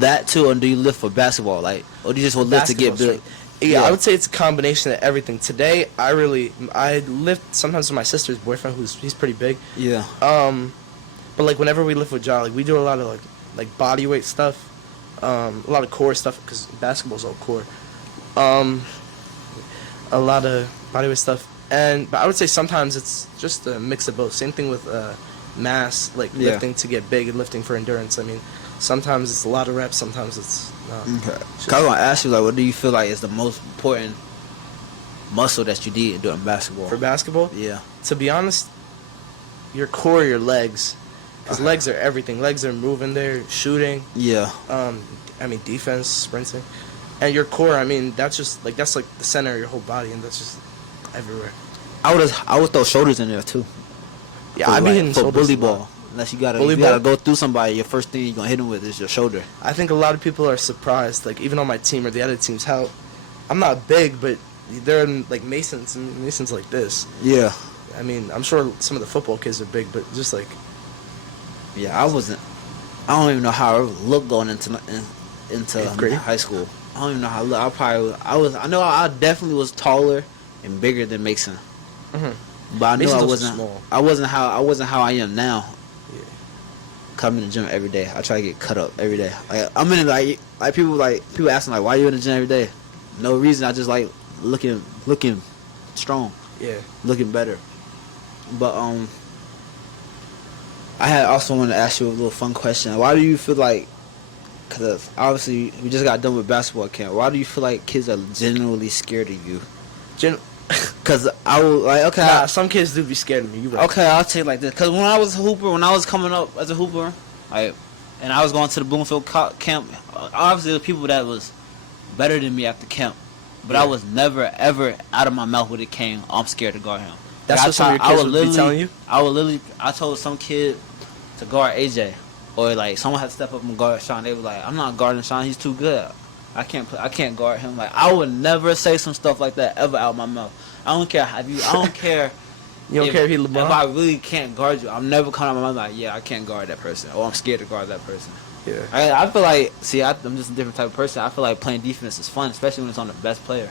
That too, and do you lift for basketball, like, or do you just lift to get big? Yeah, I would say it's a combination of everything. Today, I lift sometimes with my sister's boyfriend, he's pretty big. Yeah. But like whenever we lift with Ja, like we do a lot of like body weight stuff, a lot of core stuff because basketball's all core. A lot of body weight stuff, but I would say sometimes it's just a mix of both. Same thing with mass, like lifting to get big and lifting for endurance. I mean, sometimes it's a lot of reps, sometimes it's not. Okay. I was gonna ask you, like, what do you feel like is the most important muscle that you need doing basketball? For basketball? Yeah. To be honest, your core, your legs. Because legs are everything. Legs are moving there, shooting. Yeah. I mean, defense, sprinting. And your core, I mean, that's like the center of your whole body, and that's just everywhere. I would throw shoulders in there, too. Yeah, I've been hitting for shoulders bully ball. Unless you gotta go through somebody, your first thing you're gonna hit them with is your shoulder. I think a lot of people are surprised, like even on my team or the other teams, how I'm not big, but they're like Masons like this. Yeah. I mean, I'm sure some of the football kids are big, but just like. Yeah, I don't even know how I looked going into high school. I don't even know how I looked. I know I definitely was taller and bigger than Mason. Mm-hmm. But I know I wasn't small. I wasn't how I am now. Yeah. Coming to the gym every day. I try to get cut up every day. Like I'm in it, like people asking like, why are you in the gym every day? No reason. I just like looking strong. Yeah. Looking better. But I had also wanted to ask you a little fun question. Why do you feel like, because obviously we just got done with basketball camp, why do you feel like kids are genuinely scared of you? Because I was like, okay. Nah, some kids do be scared of me. Right. Okay, I'll tell you like this. Because when I was a hooper, when I was coming up as a hooper, and I was going to the Bloomfield camp, obviously there were people that was better than me after camp. But I was never, ever out of my mouth when it came, I'm scared to guard him. That's what some of your kids would be telling you? I told some kid to guard AJ, or like someone had to step up and guard Sean. They were like, I'm not guarding Sean. He's too good. I can't guard him. Like I would never say some stuff like that ever out of my mouth. I don't care. I don't care. You don't care if he LeBron? If I really can't guard you, I'm never coming out of my mouth like, yeah, I can't guard that person, or I'm scared to guard that person. Yeah. I feel like, I'm just a different type of person. I feel like playing defense is fun, especially when it's on the best player.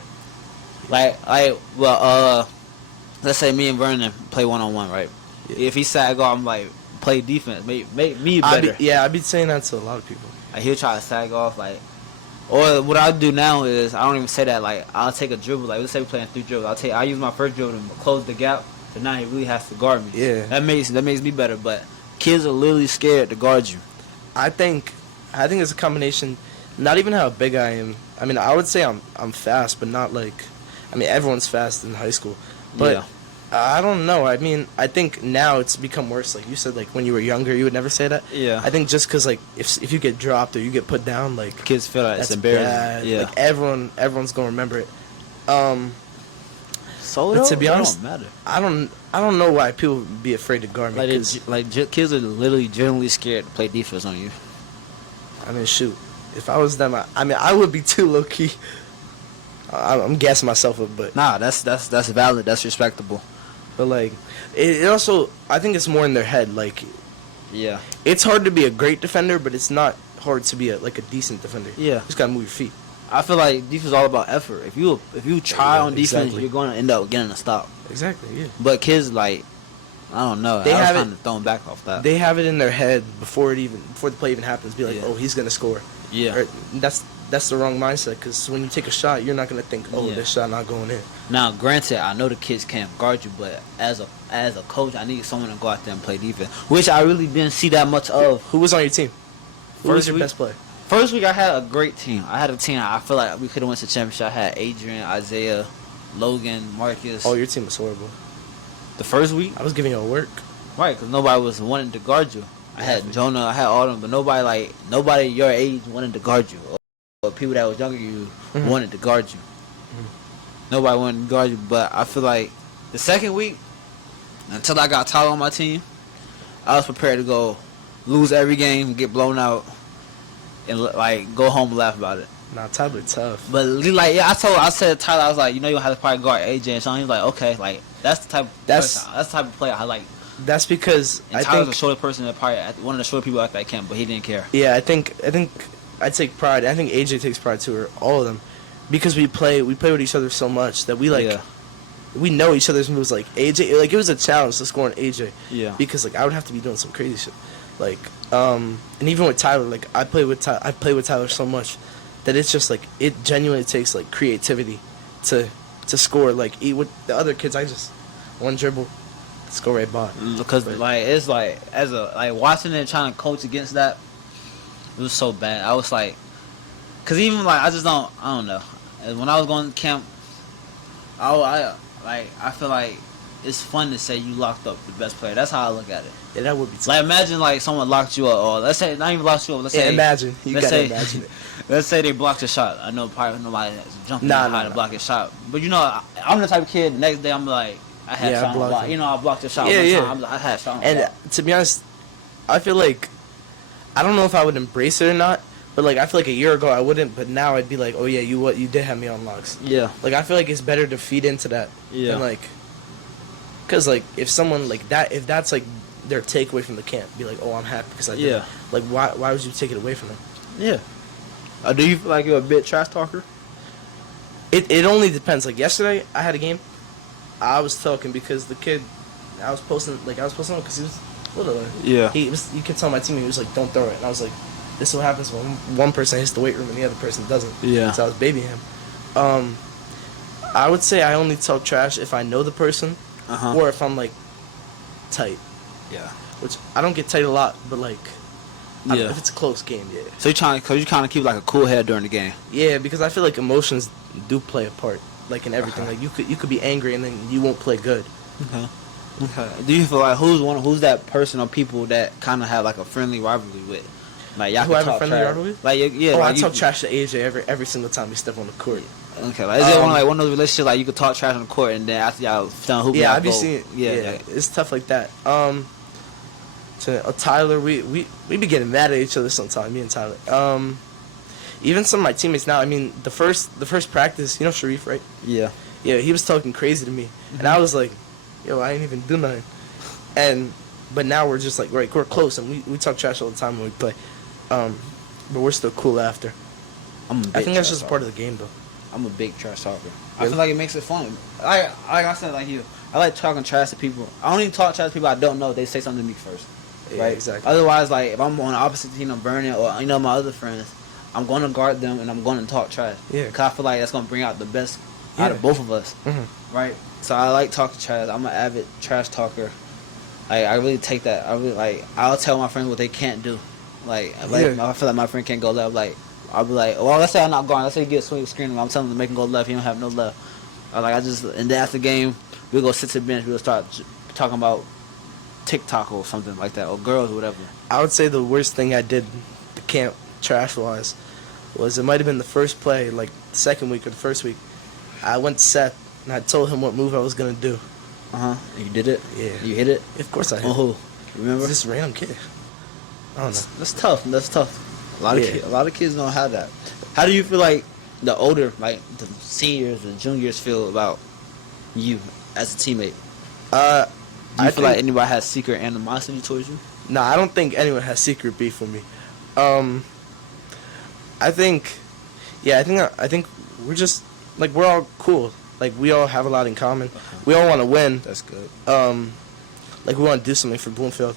Let's say me and Vernon play 1-on-1, right? Yeah. If he sag off, I'm like, play defense, make me better. I'd be saying that to a lot of people. Like, he'll try to sag off, like, or what I do now is, I don't even say that, like, I'll take a dribble, like, let's say we're playing 3 dribbles, I'll use my first dribble to close the gap, so now he really has to guard me. Yeah. That makes me better, but kids are literally scared to guard you. I think it's a combination, not even how big I am. I mean, I would say I'm fast, but not like, I mean, everyone's fast in high school. But yeah. I don't know. I mean, I think now it's become worse. Like you said, like when you were younger, you would never say that. Yeah. I think just because like if you get dropped or you get put down, like kids feel like it's embarrassing. Bad. Yeah. Like everyone's gonna remember it. So but to be honest, don't matter. I don't know why people would be afraid to guard me. Kids are literally generally scared to play defense on you. I mean, shoot. If I was them, I would be too low key. I'm gassing myself up, but nah, that's valid. That's respectable. But like, it also, I think it's more in their head. Like, yeah, it's hard to be a great defender, but it's not hard to be a decent defender. Yeah, you just gotta move your feet. I feel like defense is all about effort. If you try on defense, exactly. You're going to end up getting a stop. Exactly. Yeah. But kids, like, I don't know. They have kind of thrown back off that. They have it in their head before the play even happens. Be like, oh, he's gonna score. Yeah. Or that's the wrong mindset, because when you take a shot, you're not gonna think, this shot not going in. Now, granted, I know the kids can't guard you, but as a coach, I need someone to go out there and play defense, which I really didn't see that much of. Who was on your team? Who was your best player? First week, I had a great team. I had a team I feel like we could have went to the championship. I had Adrian, Isaiah, Logan, Marcus. Oh, your team was horrible. The first week? I was giving you a work. Right, because nobody was wanting to guard you. I had Jonah, I had all of them, but nobody your age wanted to guard you. Or people that was younger than you wanted to guard you. Mm-hmm. Nobody wanted to guard you, but I feel like the second week, until I got Tyler on my team, I was prepared to go lose every game, get blown out, and like go home and laugh about it. Nah, Tyler tough. But like, yeah, I said to Tyler, I was like, you know, you have to probably guard AJ and Sean. He was like, okay, like that's the type of player I like. That's because and Tyler's a shorter person, probably one of the shorter people at that camp, but he didn't care. Yeah, I think I take pride. I think AJ takes pride too, or all of them, because we play with each other so much that we like. Yeah. We know each other's moves. Like AJ, like it was a challenge to score an AJ. Yeah. Because like I would have to be doing some crazy shit, like and even with Tyler, like I play with Tyler so much that it's just like it genuinely takes like creativity to score. Like with the other kids, I just one dribble, score right by. Because like it's like as a like watching it trying to coach against that, it was so bad. I was like, cause even like I don't know. And when I was going to camp, I feel like it's fun to say you locked up the best player. That's how I look at it. Yeah, that would be tough. Like imagine like someone locked you up, or let's say not even locked you up. Let's say imagine. You let's gotta say, imagine it. Let's say they blocked a shot. I know probably nobody jumping high to block a shot, but you know I'm the type of kid. Next day I'm like I had shot on block. You know I blocked a shot. Yeah. Time. I had shot on and block. To be honest, I feel like I don't know if I would embrace it or not. But like I feel like a year ago I wouldn't, but now I'd be like, oh yeah, you did have me on locks. Yeah. Like I feel like it's better to feed into that. Yeah. Than like, cause like if someone like that, if that's like their takeaway from the camp, be like, oh I'm happy because I did. Yeah. It. Like why would you take it away from them? Yeah. Do you feel like you're a bit trash talker? It only depends. Like yesterday I had a game, I was talking because the kid, I was posting because he was little. Yeah. You could tell my teammate he was like, don't throw it, and I was like. This is what happens when one person hits the weight room and the other person doesn't. Yeah. So I was babying him. I would say I only talk trash if I know the person, or if I'm like tight. Yeah. Which I don't get tight a lot, but like, yeah. If it's a close game, yeah. So you kind of keep like a cool head during the game. Yeah, because I feel like emotions do play a part, like in everything. Okay. Like you could be angry and then you won't play good. Okay. Do you feel like who's that person or people that kind of have like a friendly rivalry with? Like y'all Who I have a talk friendly trash. rivalry with? Like yeah. Oh, like I talk trash to AJ every single time we step on the court. Okay, like is it one of those relationships like you could talk trash on the court and then after y'all done hooping? Yeah, I be seeing. Yeah, like, it's tough like that. To Tyler, we be getting mad at each other sometimes. Me and Tyler. Even some of my teammates now. I mean, the first practice, you know Sharif, right? Yeah. Yeah, he was talking crazy to me, and I was like, "Yo, I ain't even do nothing." But now we're just like we're close, and we talk trash all the time when we play. But we're still cool after. I think that's just part of the game, though. I'm a big trash talker. Really? I feel like it makes it fun. Like I said, like you, I like talking trash to people. I don't even talk trash to people I don't know. They say something to me first. Yeah, right? Exactly. Otherwise, like if I'm on the opposite team of Vernon or my other friends, I'm going to guard them and I'm going to talk trash. Yeah. Because I feel like that's going to bring out the best out of both of us. Mm-hmm. Right. So I like talking trash. I'm an avid trash talker. Like I really take that. I'll tell my friends what they can't do. Like I feel like my friend can't go left. Like I'll be like, well, let's say I'm not going. Let's say you get a swing screen. I'm telling him to make him go left. He don't have no left. And then after the game, we'll go sit to the bench. We'll start talking about TikTok or something like that, or girls or whatever. I would say the worst thing I did, the camp trash wise, was it might have been the first play, like the second week or the first week. I went to Seth and I told him what move I was gonna do. You did it? Yeah. You hit it? Of course I hit. On who? Remember? This random kid. I don't know. That's tough. That's tough. A lot of kids don't have that. How do you feel like the older, like the seniors and juniors, feel about you as a teammate? Do you feel like anybody has secret animosity towards you? Nah, I don't think anyone has secret beef with me. I think we're just like we're all cool. Like we all have a lot in common. We all want to win. That's good. Like we want to do something for Bloomfield.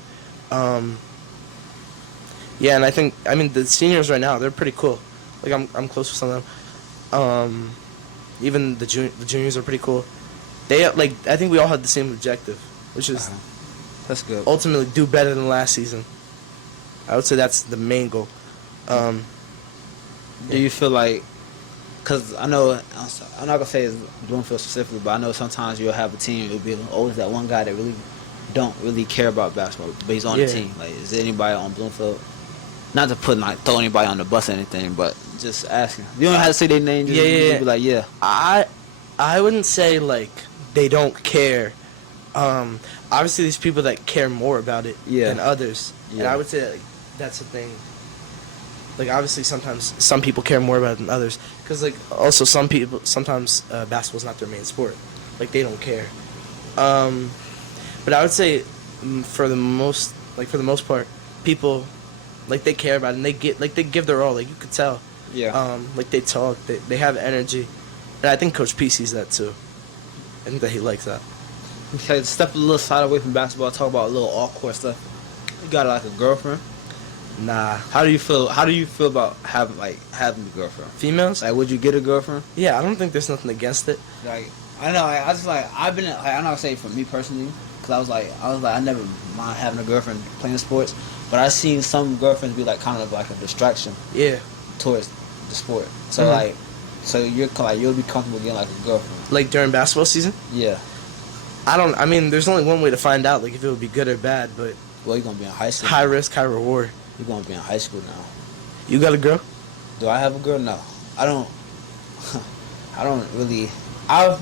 Yeah, and I mean the seniors right now, they're pretty cool. Like I'm close with some of them. Even the juniors are pretty cool. I think we all had the same objective, which is that's good. Ultimately do better than last season. I would say that's the main goal. Do you feel like, because I know, I'm not going to say it's Bloomfield specifically, but I know sometimes you'll have a team, it'll be always that one guy that really don't really care about basketball, but he's on the team. Like, is there anybody on Bloomfield? Not to throw anybody on the bus or anything, but just asking. You don't have to say their name. Just be like, yeah. I wouldn't say like they don't care. Obviously, there's people that care more about it than others, and I would say like, that's the thing. Like obviously, sometimes some people care more about it than others, because like also sometimes basketball's not their main sport. Like they don't care. But I would say for the most part, people like they care about it and they give their all. Like you could tell. Yeah. Like they talk, they have energy, and I think Coach P sees that too. I think that he likes that. Okay, step a little side away from basketball. Talk about a little off-court stuff. You got like a girlfriend. Nah, How do you feel? How do you feel about having a girlfriend? females? Like, would you get a girlfriend? Yeah, I don't think there's nothing against it. Like, I know. I just like I've been. I'm not saying for me personally, because I was like I never mind having a girlfriend playing sports, but I seen some girlfriends be like kind of like a distraction Yeah, towards the sport. So Mhm. like, so you'll be comfortable getting like a girlfriend. like during basketball season. Yeah. I mean, there's only one way to find out, like if it would be good or bad. But Well, you're gonna be in high school. high risk, high reward. You're gonna be in high school now. You got a girl? Do I have a girl? No, I don't. I don't really. I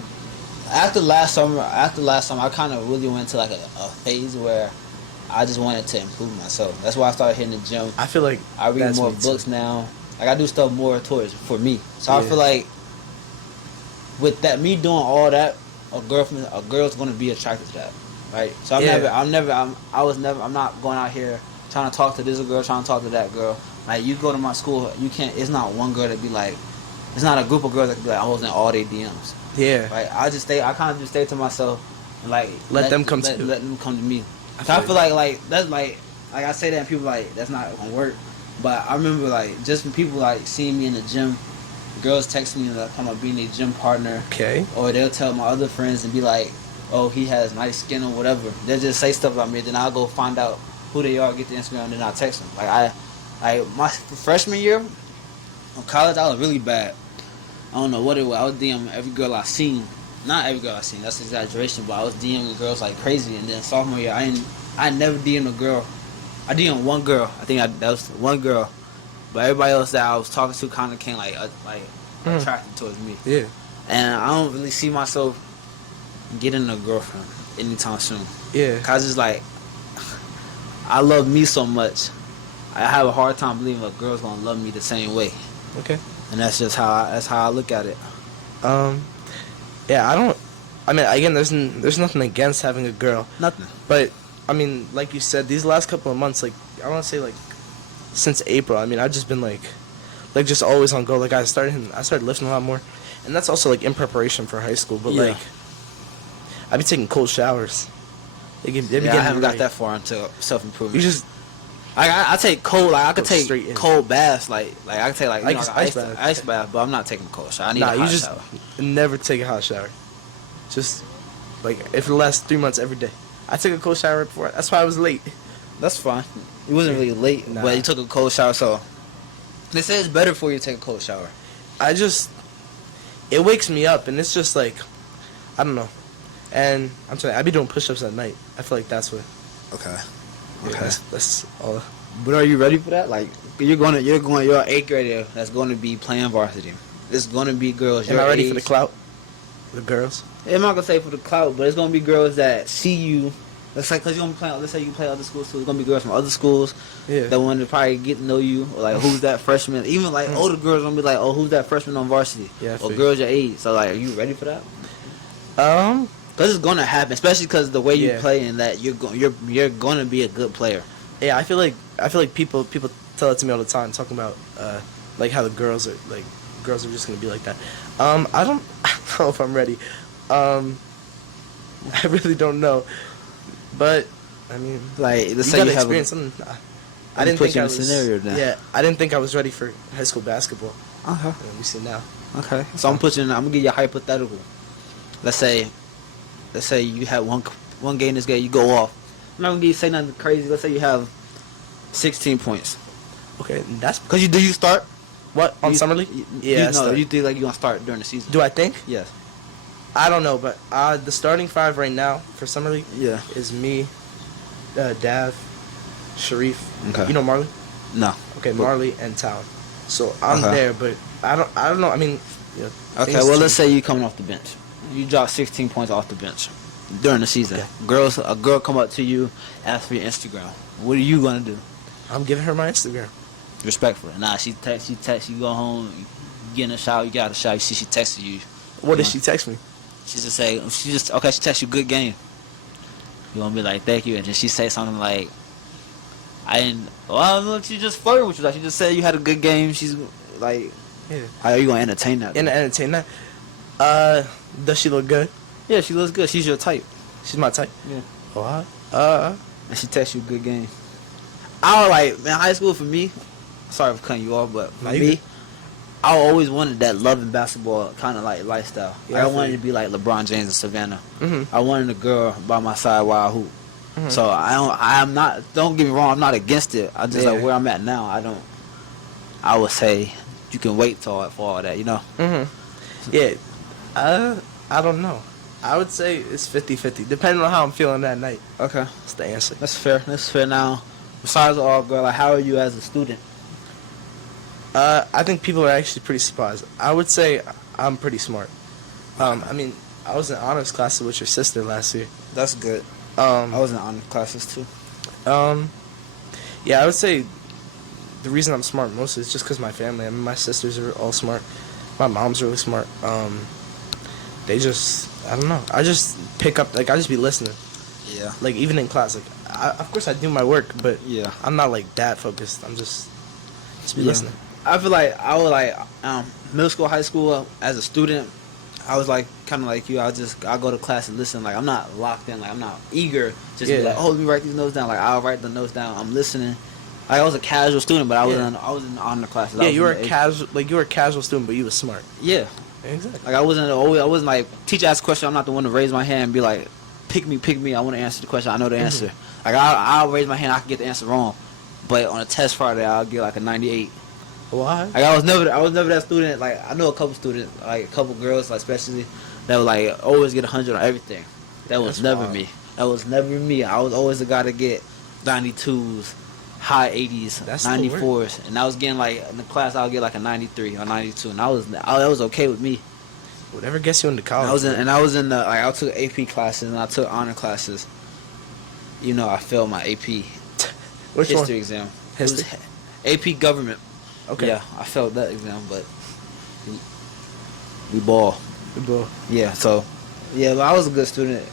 after last summer, I kind of really went to like a phase where I just wanted to improve myself. That's why I started hitting the gym. I feel like I read that's more me too. books now. Like I do stuff more towards for me. So I Yeah. feel like with that, me doing all that, a girl's gonna be attracted to that, right? So Yeah. I'm not going out here trying to talk to this girl, trying to talk to that girl. Like you go to my school, you can't. It's not one girl that be like. It's not a group of girls that can be like, I was in all their DMs. Yeah. Right? I kind of just stay to myself and like Let them come to you. Let them come to me. I So I feel feel like that's like I say that and people like that's not gonna work. But I remember like just when people like seeing me in the gym, girls text me like come up being their gym partner, Okay. or they'll tell my other friends and be like, oh, he has nice skin or whatever. They'll just say stuff about me. Then I'll go find out who they are, get the Instagram, and then I'll text them. Like my freshman year in college, I was really bad. I don't know what it was. I was DMing every girl I seen. Not every girl I seen. That's exaggeration. But I was DMing girls like crazy. And then sophomore year, I never DM'd a girl. I DM'd one girl. I think that was one girl. But everybody else that I was talking to kind of came like attracted towards me. Yeah. And I don't really see myself getting a girlfriend anytime soon. Yeah. Cause it's like I love me so much. I have a hard time believing a girl's gonna love me the same way. Okay. And that's just how I look at it. Yeah, I don't. I mean, again, there's nothing against having a girl, Nothing. but I mean, like you said, these last couple of months, like I want to say, like since April, I mean, I've just been like just always on go. Like I started lifting a lot more, and that's also like in preparation for high school. But Yeah. like, I be taking cold showers. They be I getting haven't got right. that far into self improvement. You just I take cold, like I could Go take straight in. cold baths, like I could take like, Like you know, ice ice bath. bath, but I'm not taking a cold shower. I need nah, a you hot just shower. never take a hot shower. Just like if it lasts 3 months every day. I took a cold shower right before. That's why I was late. That's fine. It wasn't really late, Nah. but you took a cold shower, so they say it's better for you to take a cold shower. It wakes me up, and it's just like, I don't know. And I'm telling you, I be doing push-ups at night. I feel like that's what. Okay. Yeah, that's all. But are you ready for that? Like you're 8th grader that's going to be playing varsity. It's going to be girls. Am your I ready age. for the clout? The girls. I'm not gonna say for the clout, but it's gonna be girls that see you. Let's say, cause you're gonna play. Let's say you play other schools too. It's gonna be girls from other schools Yeah. that want to probably get to know you, or like who's that freshman. Even like older girls gonna be like, oh, who's that freshman on varsity? Yeah, I Or feel you. girls your age. So like, are you ready for that? Um. Cause it's gonna happen, especially cause the way you Yeah. play and that you're gonna be a good player. Yeah, I feel like people tell it to me all the time, talking about like how the girls are just gonna be like that. I don't know if I'm ready. I really don't know, but I mean, Like let's you say gotta you have experience something. I Let me didn't put think you I in a was. scenario now. Yeah, I didn't think I was ready for high school basketball. Okay. And we see now. Okay. So I'm gonna give you a hypothetical. Let's say you have one game this game, you go off. I'm not gonna say nothing crazy. Let's say you have 16 points. Okay, that's Cause you start? what on You- summer league. Yeah. I No, start. you think like you gonna start during the season? Do I think? Yes. I don't know, but the starting five right now for summer league Yeah. is me, Dav, Sharif. Okay. You know Marley? No. Okay, But- Marley and Town. So I'm Okay. there, but I don't know. I mean, yeah, Okay. things Well, change. let's say you coming off the bench. You drop 16 points off the bench during the season. Okay. A girl come up to you, ask for your Instagram. What are you gonna do? I'm giving her my Instagram. Respectfully. Nah, she text, you go home, you get in the shower, you got out of the shower, you see she texted you. What did she text me? She text you good game. You gonna be like, thank you, and then she say something like, I don't know, she just flirted with you. Like she just said you had a good game. She's like, Yeah. How are you gonna entertain that? And entertain that. Does she look good? Yeah, she looks good. She's your type. She's my type. Yeah. What? And she texts you good game. I was like, man, high school for me. Sorry for cutting you off, but for me, I always wanted that loving basketball kind of like lifestyle. Yeah, I wanted to be like LeBron James and Savannah. Mm-hmm. I wanted a girl by my side while I hoop. Mm-hmm. So I'm not. Don't get me wrong. I'm not against it. I just like where I'm at now. I would say you can wait for all that. You know. Mm-hmm. Yeah. I don't know. I would say it's 50-50, depending on how I'm feeling that night. Okay. That's the answer. That's fair. That's fair. Now, besides all, girl, like, how are you as a student? I think people are actually pretty surprised. I would say I'm pretty smart. I mean, I was in honors classes with your sister last year. That's good. I was in honors classes too. Yeah, I would say the reason I'm smart mostly is just because my family. I mean, my sisters are all smart. My mom's really smart. They just, I don't know. I just pick up, like, I just be listening. Yeah. Like, even in class, like, of course I do my work, but Yeah. I'm not, like, that focused. I'm just be listening. I feel like I was like middle school, high school as a student. I was like kind of like you. I go to class and listen. Like I'm not locked in. Like I'm not eager. Just be like, oh, let me write these notes down. Like I'll write the notes down. I'm listening. Like I was a casual student, but I was in honor classes. Yeah, you were a casual. Like you were a casual student, but you were smart. Yeah, exactly. Like I wasn't like teacher asks a question. I'm not the one to raise my hand and be like, pick me. I want to answer the question. I know the answer. Like I'll raise my hand. I can get the answer wrong, but on a test Friday, I'll get like a 98. Why? Like I was never that student. Like I know a couple students, like a couple girls, like especially that would like always get 100 on everything. That was never me. That was never me. I was always the guy to get 92s, high 80s, 94s, and I was getting like in the class I would get like a 93 or 92, and that was okay with me. Whatever gets you into college. I was in the like I took AP classes and I took honor classes. You know, I failed my AP Which history one? exam. History? It was AP government. Okay. Yeah, I failed that exam, but we ball. Yeah, so yeah, but I was a good student.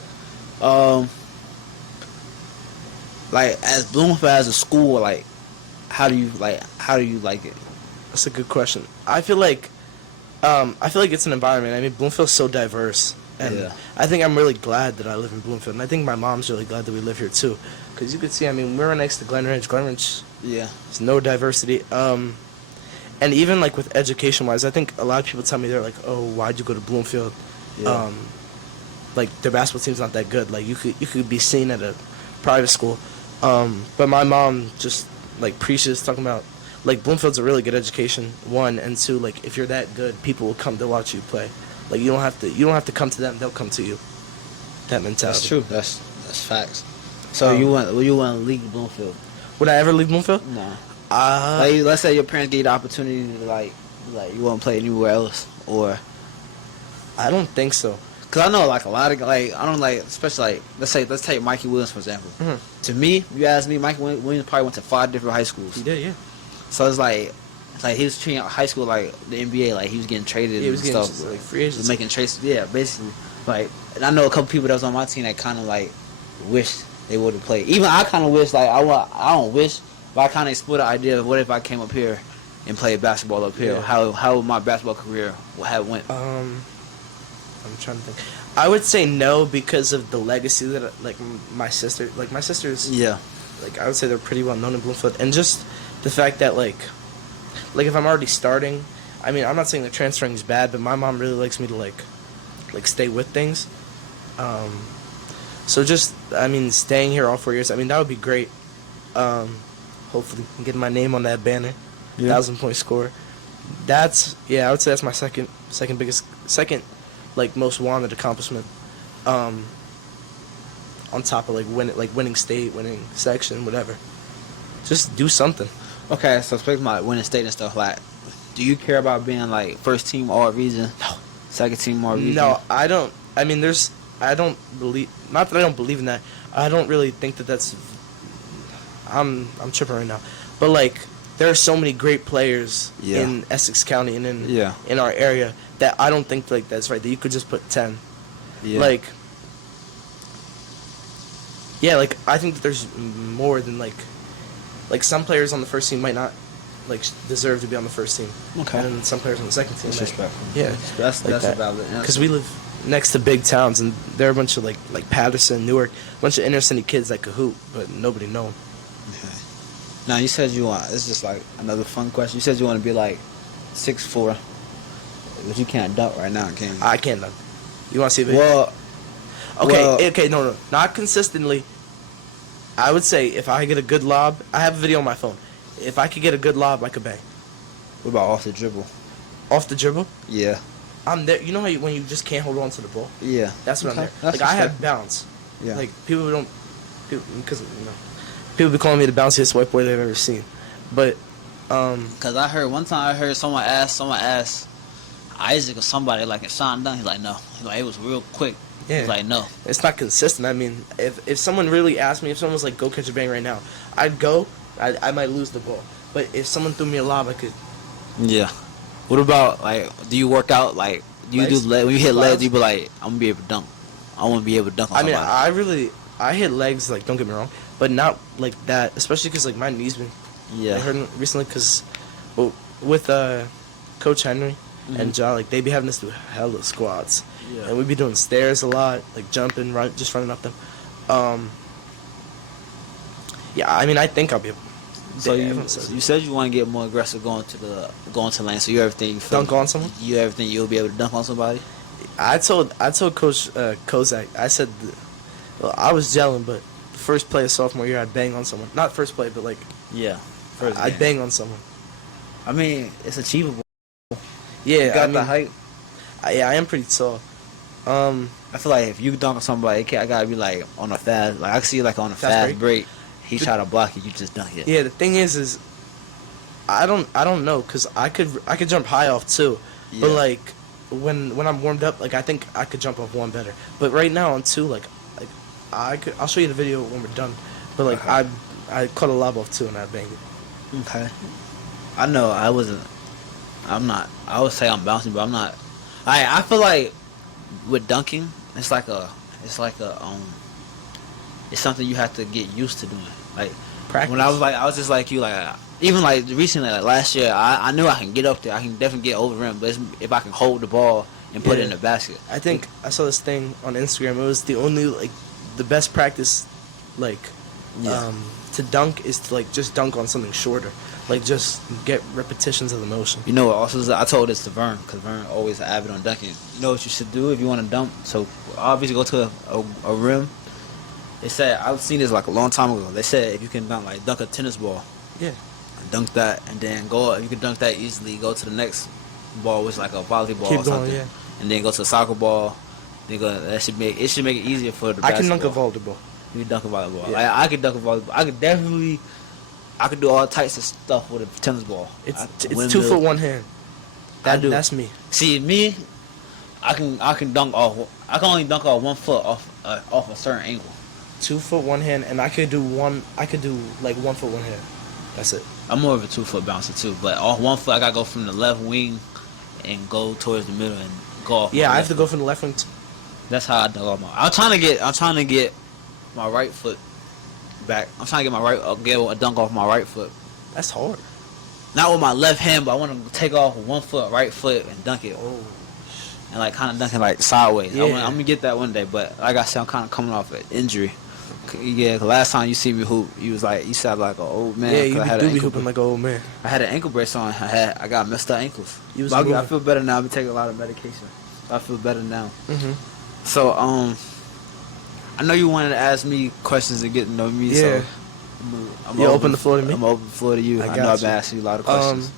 Like as Bloomfield as a school, like how do you like it? That's a good question. I feel like it's an environment. I mean, Bloomfield's so diverse, and I think I'm really glad that I live in Bloomfield, and I think my mom's really glad that we live here too, because you could see. I mean, we're next to Glen Ridge. There's no diversity. And even like with education-wise, I think a lot of people tell me they're like, "Oh, why'd you go to Bloomfield?" Yeah. Like their basketball team's not that good. Like you could be seen at a private school. But my mom just like preaches talking about like Bloomfield's a really good education. One and two, like if you're that good, people will come to watch you play. Like you don't have to come to them; they'll come to you. That mentality. That's true. That's facts. So you want to leave Bloomfield? Would I ever leave Bloomfield? No. Like, let's say your parents gave you the opportunity to like you want to play anywhere else, or I don't think so. Cause I know like a lot of like I don't like especially like let's take Mikey Williams for example. Mm-hmm. To me, if you ask me, Mikey Williams probably went to 5 different high schools. He did, yeah. So it's like he was treating high school like the NBA, like he was getting traded. He was and getting stuff, like free agents, making trades. Yeah, basically. Like, and I know a couple people that was on my team that kind of like wish they would have played. Even I kind of wish like I don't wish, but I kind of explored the idea of what if I came up here and played basketball up here? Yeah. How would my basketball career have went? I'm trying to think. I would say no because of the legacy that like my sisters. Yeah. Like I would say they're pretty well known in Bloomfield, and just the fact that like if I'm already starting, I mean I'm not saying that transferring is bad, but my mom really likes me to like stay with things. So just I mean staying here all 4 years, I mean that would be great. Hopefully getting my name on that banner, 1,000-point score. I would say that's my second like most wanted accomplishment. On top of winning state, winning section, whatever. Just do something. Okay, so speaking about winning state and stuff, like, do you care about being like first team all region? No. Second team all region? No, I don't. I mean, I don't believe. Not that I don't believe in that. I don't really think that that's. I'm tripping right now, but like there are so many great players in Essex County and in our area that I don't think like that's right. That you could just put 10. Yeah. Like I think that there's more than like some players on the first team might not like deserve to be on the first team. Okay. And then some players on the second team. That's respectful. Yeah, That's like a valid answer. because we live next to big towns, and there are a bunch of like Patterson, Newark, a bunch of inner city kids that could hoop, but nobody know 'em. Okay. Now you said you want. It's just like another fun question. You said you want to be like 6'4", but you can't dunk right now, can you? I can't dunk. You want to see a video? Well, Okay, no, not consistently. I would say if I get a good lob, I have a video on my phone. If I could get a good lob, I could bang. what about off the dribble? Off the dribble, Yeah. I'm there. You know how when you just can't hold on to the ball? Yeah. That's what I'm Okay. there. That's Like I have respectful. bounce. Yeah. Like people because people be calling me the bounciest white boy they've ever seen. But Cause I heard one time someone asked Isaac or somebody like if Sean dunk. He's like no. He's like it was real quick. yeah, He's like no. it's not consistent. I mean, if someone really asked me, if someone was like, go catch a bang right now, I'd go. I might lose the ball. But if someone threw me a lob, I could. Yeah. What about like? Do you work out like? Do you Legs? do when you hit Legs? legs? You be like, I'm gonna be able to dunk. I want to be able to dunk on I mean, somebody. I hit legs, like, don't get me wrong, but not like that, especially because like my knees been Yeah. I heard recently because with Coach Henry and John, like they be having us do hella squats, Yeah. and we be doing stairs a lot, like jumping, just running up them. Yeah, I mean, I think I'll be able. So Yeah, you everyone says said you want to get more aggressive going to lane. So you everything you feel dunk on someone. you everything you'll be able to dunk on somebody. I told Coach Kozak, I said, well, I was gelling, but the first play of sophomore year, I'd bang on someone. Not first play, but like Yeah. First I'd game. bang on someone. I mean, it's achievable. Yeah, You got the height. Yeah, I am pretty tall. I feel like if you dunk on somebody, I gotta be like on a fast. Like I can see like on a Fast fast break. He try to block it, you just dunk it. Yeah, the thing is I don't know, cause I could jump high off too, but Yeah. like when I'm warmed up, like I think I could jump off one better. But right now on two, like I'll show you the video when we're done. But like Okay. I caught a lob off two and I banged it. Okay. I know I'm not. I would say I'm bouncing, but I'm not. I feel like with dunking, it's something you have to get used to doing. Like Practice. when I was just like you, like even like recently, like last year, I knew I can get up there. I can definitely get over rim, but if I can hold the ball and put it in the basket. I think I saw this thing on Instagram. It was the best practice, Yeah. to dunk is to like just dunk on something shorter, like just get repetitions of the motion. You know what also is, I told this to Vern, because Vern always avid on dunking. You know what you should do if you want to dunk? So obviously go to a rim. They said, I've seen this like a long time ago. They said if you can dunk a tennis ball, Yeah. dunk that, and then you can dunk that easily, go to the next ball, which is like a volleyball Keep or going, something, yeah. and then go to a soccer ball. That should make it easier for the I can dunk a basketball. volleyball. You can dunk a volleyball. Yeah. Like, I could dunk a volleyball. I could do all types of stuff with a tennis ball. It's Windmill. 2 foot 1 hand. That's me. See me, I can dunk off. I can only dunk off 1 foot off a certain angle. 2 foot 1 hand, and I could do like 1 foot 1 hand. That's it. I'm more of a 2 foot bouncer too, but off 1 foot I gotta go from the left wing and go towards the middle and go off. Yeah, my I left have to go from the left wing. That's how I dunk off my. I'm trying to get my right foot back. I'm trying to get a dunk off my right foot. That's hard. Not with my left hand, but I want to take off with 1 foot, right foot, and dunk it. Oh. And like kind of dunking like sideways. Yeah. I'm gonna get that one day, but like I said, I'm kind of coming off an injury. Yeah, 'cause last time you see me hoop, you sound like an old man. Yeah, 'cause you I had do an be ankle hooping like an old man. I had an ankle brace on. I got messed up ankles. You was But I moving. feel better now. I've been taking a lot of medication. I feel better now. Mm-hmm. So I know you wanted to ask me questions and get to know me. Yeah. So I'm You open the floor to me? I'm open the floor to you. I I got know I've you. been asking you a lot of questions.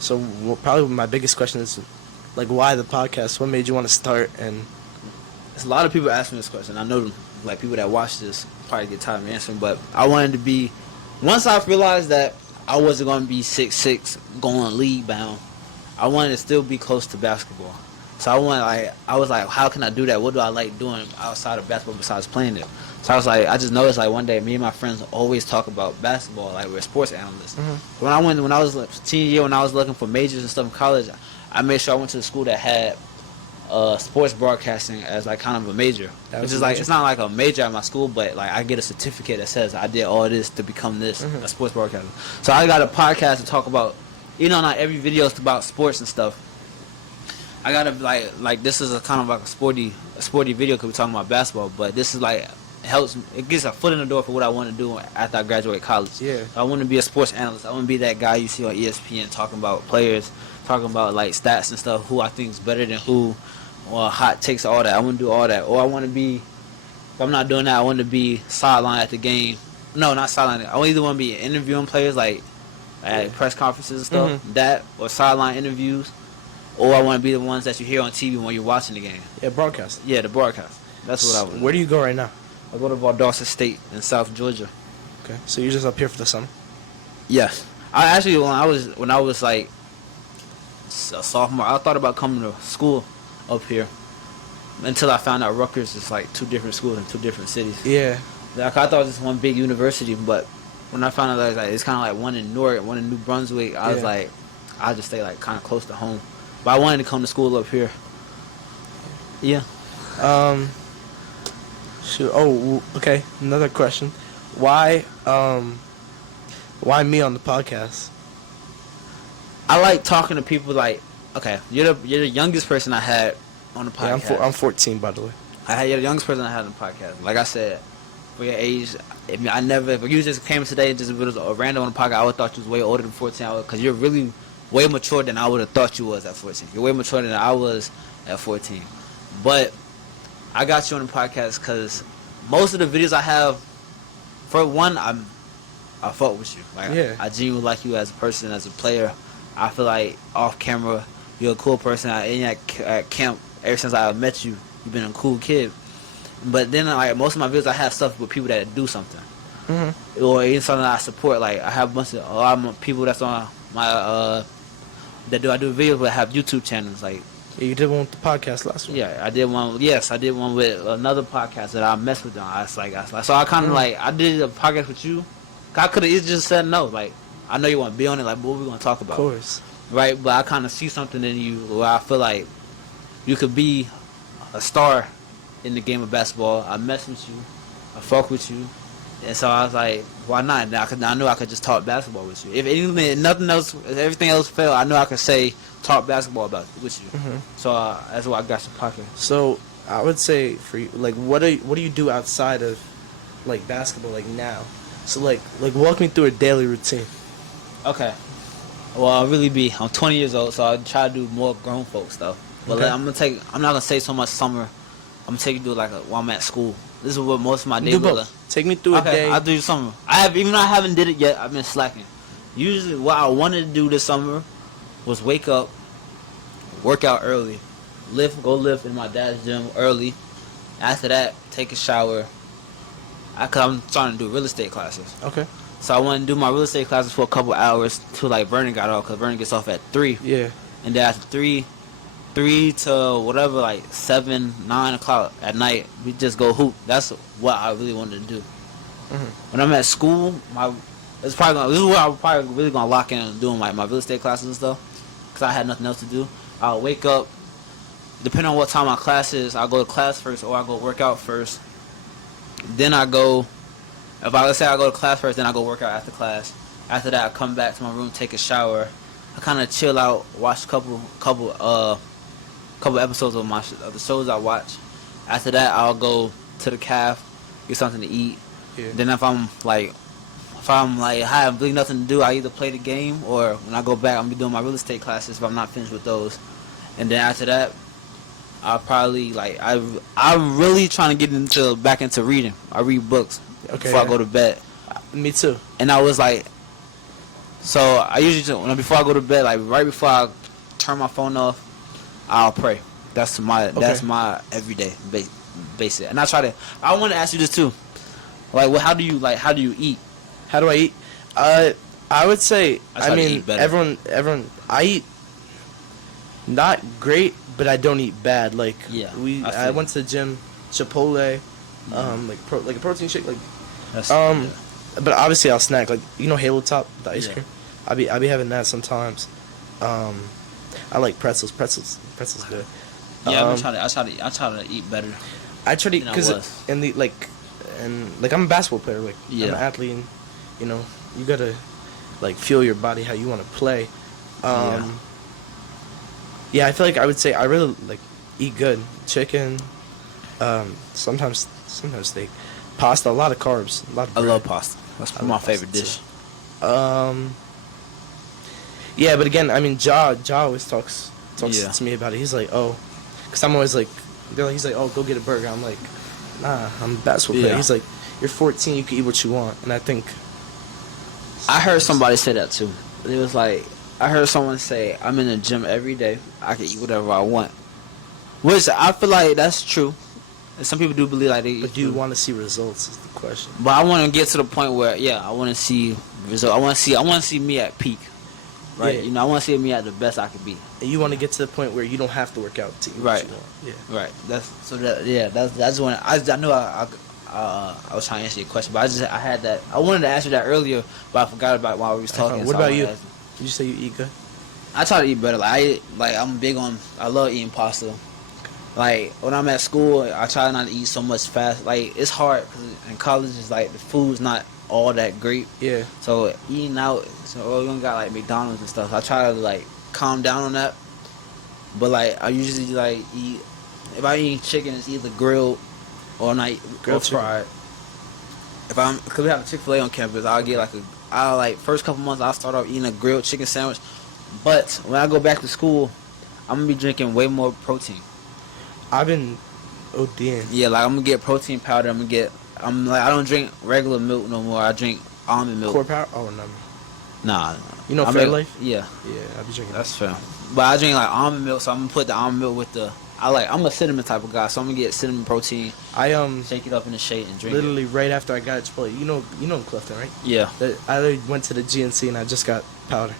So probably my biggest question is, like, why the podcast? What made you want to start? And There's a lot of people asking this question. I know, like, people that watch this probably get tired of answering, but I wanted to be. Once I realized that I wasn't going to be 6'6", going league bound, I wanted to still be close to basketball. So I was like, how can I do that? What do I like doing outside of basketball besides playing it? So I just noticed like one day, me and my friends always talk about basketball, like we're sports analysts. Mm-hmm. When I was like, senior year, when I was looking for majors and stuff in college, I made sure I went to the school that had sports broadcasting as like kind of a major. Which is like it's not like a major at my school, but like I get a certificate that says I did all this to become this a sports broadcaster. So I got a podcast to talk about. Not every video is about sports and stuff. I gotta like this is a kind of like a sporty video because we're talking about basketball, but this is like it gets a foot in the door for what I want to do after I graduate college. Yeah. I want to be a sports analyst. I want to be that guy you see on ESPN talking about players, talking about like stats and stuff, who I think is better than who, or hot takes, all that. I want to do all that. Or I want to be, if I'm not doing that, I want to be sideline at the game. No, not sideline. I either want to be interviewing players like at press conferences and stuff, that, or sideline interviews, or I want to be the ones that you hear on TV when you're watching the game. Yeah, broadcast. Yeah, the broadcast. That's what I would do. Where do you go right now? I go to Valdosta State in South Georgia. Okay, so you're just up here for the summer? Yes. I actually, when I was like a sophomore, I thought about coming to school up here until I found out Rutgers is like two different schools in two different cities. Yeah. Like, I thought it was just one big university, but when I found out that it's kind of like one in Newark, one in New Brunswick, I was like, I'll just stay like kind of close to home. But I wanted to come to school up here. Yeah. Shoot. Oh, okay. Another question. Why me on the podcast? I like talking to people like, okay, you're the youngest person I had on the podcast. Yeah, I'm 14, by the way. You're the youngest person I had on the podcast. Like I said, for your age, if you just came today and just was a random on the podcast, I would have thought you was way older than 14, because you're really way mature than I would have thought you was at 14. You're way mature than I was at 14. But I got you on the podcast because most of the videos I have, for one, I fuck with you. Like, I genuinely like you as a person, as a player. I feel like off camera, you're a cool person. At camp, ever since I met you, you've been a cool kid. But then, like, most of my videos, I have stuff with people that do something, or even something that I support. Like, I have a lot of people that's on my I do videos but have YouTube channels. Like, yeah, you did one with the podcast last week. Yeah, I did one. Yes, I did one with another podcast that I messed with on. So I kind of like, I did a podcast with you. I could have just said no. Like, I know you want to be on it. Like, what we gonna talk about? Of course. Right, but I kind of see something in you where I feel like you could be a star in the game of basketball. I mess with you, I fuck with you, and so I was like, why not? And I knew I could just talk basketball with you. If anything, nothing else, if everything else failed, I knew I could talk basketball with you. So that's why I got your podcast. So I would say for you, like, what do you do outside of like basketball, like now? So like walk me through a daily routine. Okay. Well, I'm 20 years old, so I try to do more grown folk stuff. But like, I'm not gonna say so much summer. I'm gonna take you through like while I'm at school. This is what most of my days are. Take me through a day. I'll do summer. Even though I haven't did it yet, I've been slacking. Usually what I wanted to do this summer was wake up, work out early, go lift in my dad's gym early. After that, take a shower. Cause I'm trying to do real estate classes. Okay. So I want to do my real estate classes for a couple hours till like Vernon got off, cause Vernon gets off at 3. Yeah. And then after 3 to whatever, like 7, 9 o'clock at night, we just go hoop. That's what I really wanted to do. When I'm at school, this is where I'm probably really gonna lock in on doing like my real estate classes and stuff, cause I had nothing else to do. I'll wake up, depending on what time my class is, I'll go to class first or I go work out first. Then I go. Let's say I go to class first, then I go work out after class. After that, I come back to my room, take a shower. I kind of chill out, watch a couple episodes of the shows I watch. After that, I'll go to the caf, get something to eat. Yeah. Then if I'm like I have really nothing to do, I either play the game or when I go back, I'm be doing my real estate classes if I'm not finished with those. And then after that, I'll probably I'm really trying to get back into reading. I read books before I go to bed. Me too. And I was like, so I usually before I go to bed, like right before I turn my phone off, I'll pray. That's my everyday basic. And I want to ask you this too. Like, how do you eat? How do I eat? I would say, I mean, everyone, I eat not great, but I don't eat bad. Like, I went to the gym, Chipotle, like a protein shake, like, but obviously I'll snack, like, Halo Top, the ice cream. I be having that sometimes. I like pretzels. Pretzels good. Yeah, I try to eat better. I try to than I because was. in the I'm a basketball player. Like I'm an Yeah. athlete, and you gotta like feel your body how you want to play. Yeah, I feel like I would say I really like eat good. Chicken, sometimes steak, pasta, a lot of carbs, a lot of I bread. love pasta. That's I my love favorite pasta, dish. too. Yeah, but again, I mean, Ja always talks Yeah. to me about it. He's like, oh, because I'm always like, he's like, oh, go get a burger. I'm like, nah, I'm a basketball player. Yeah. He's like, you're 14, you can eat what you want, and I think I heard somebody say that too. It was like I heard someone say, "I'm in the gym every day. I can eat whatever I want," which I feel like that's true. And some people do believe like they. But do you want to see results? Is the question. But I want to get to the point where, yeah, I want to see result. I want to see me at peak, right? Yeah. You know, I want to see me at the best I could be. And you want to get to the point where you don't have to work out to eat Right. what you want. Yeah. Right. That's when I knew I was trying to answer your question, but I had that. I wanted to answer that earlier, but I forgot about it while we was talking. What so I about you? wanted to ask Did you say you eat good? I try to eat better. I'm big on. I love eating pasta. Like when I'm at school, I try not to eat so much fast. Like it's hard because in college, it's like the food's not all that great. Yeah. So eating out, we don't got like McDonald's and stuff. So I try to like calm down on that. But like I usually like eat. If I eat chicken, it's either grilled or night Grilled or fried. Cause we have a Chick-fil-A on campus, I'll like first couple months I'll start off eating a grilled chicken sandwich. But when I go back to school, I'm gonna be drinking way more protein. I've been ODing. Yeah, like I'm gonna get protein powder. I don't drink regular milk no more. I drink almond milk. Core power? Oh, no. Nah. You know I Fairlife? Yeah, Yeah, I'll be drinking that's fair. But I drink like almond milk, so I'm gonna put the almond milk with the. I'm a cinnamon type of guy, so I'm gonna get cinnamon protein. I Shake it up in the shake and drink literally right after I got at Chipotle. You know Clifton, right? Yeah, I went to the GNC and I just got powder.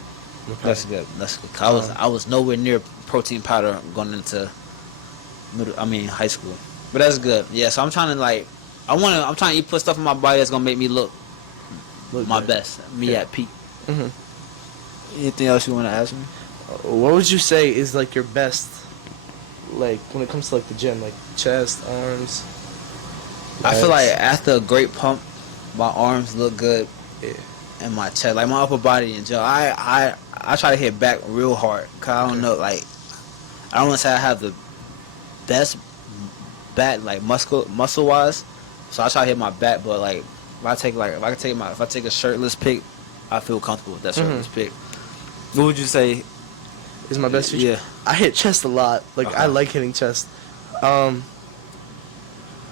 that's good. That's good. I was nowhere near protein powder going into high school. But that's good. Yeah, so I'm trying to I'm trying to put stuff in my body that's gonna make me look my good. best. Me Yeah. at peak. Mhm. Anything else you want to ask me? What would you say is like your best, like when it comes to like the gym, like chest, arms? I feel like legs? after a great pump, my arms look good Yeah. and my chest, like my upper body and jaw. I try to hit back real hard. Cause I don't know, like I don't want to say I have the best back like muscle wise. So I try to hit my back, but like if I take a shirtless pic, I feel comfortable with that shirtless pic. What would you say Is my best feature? Yeah. I hit chest a lot. Like I like hitting chest.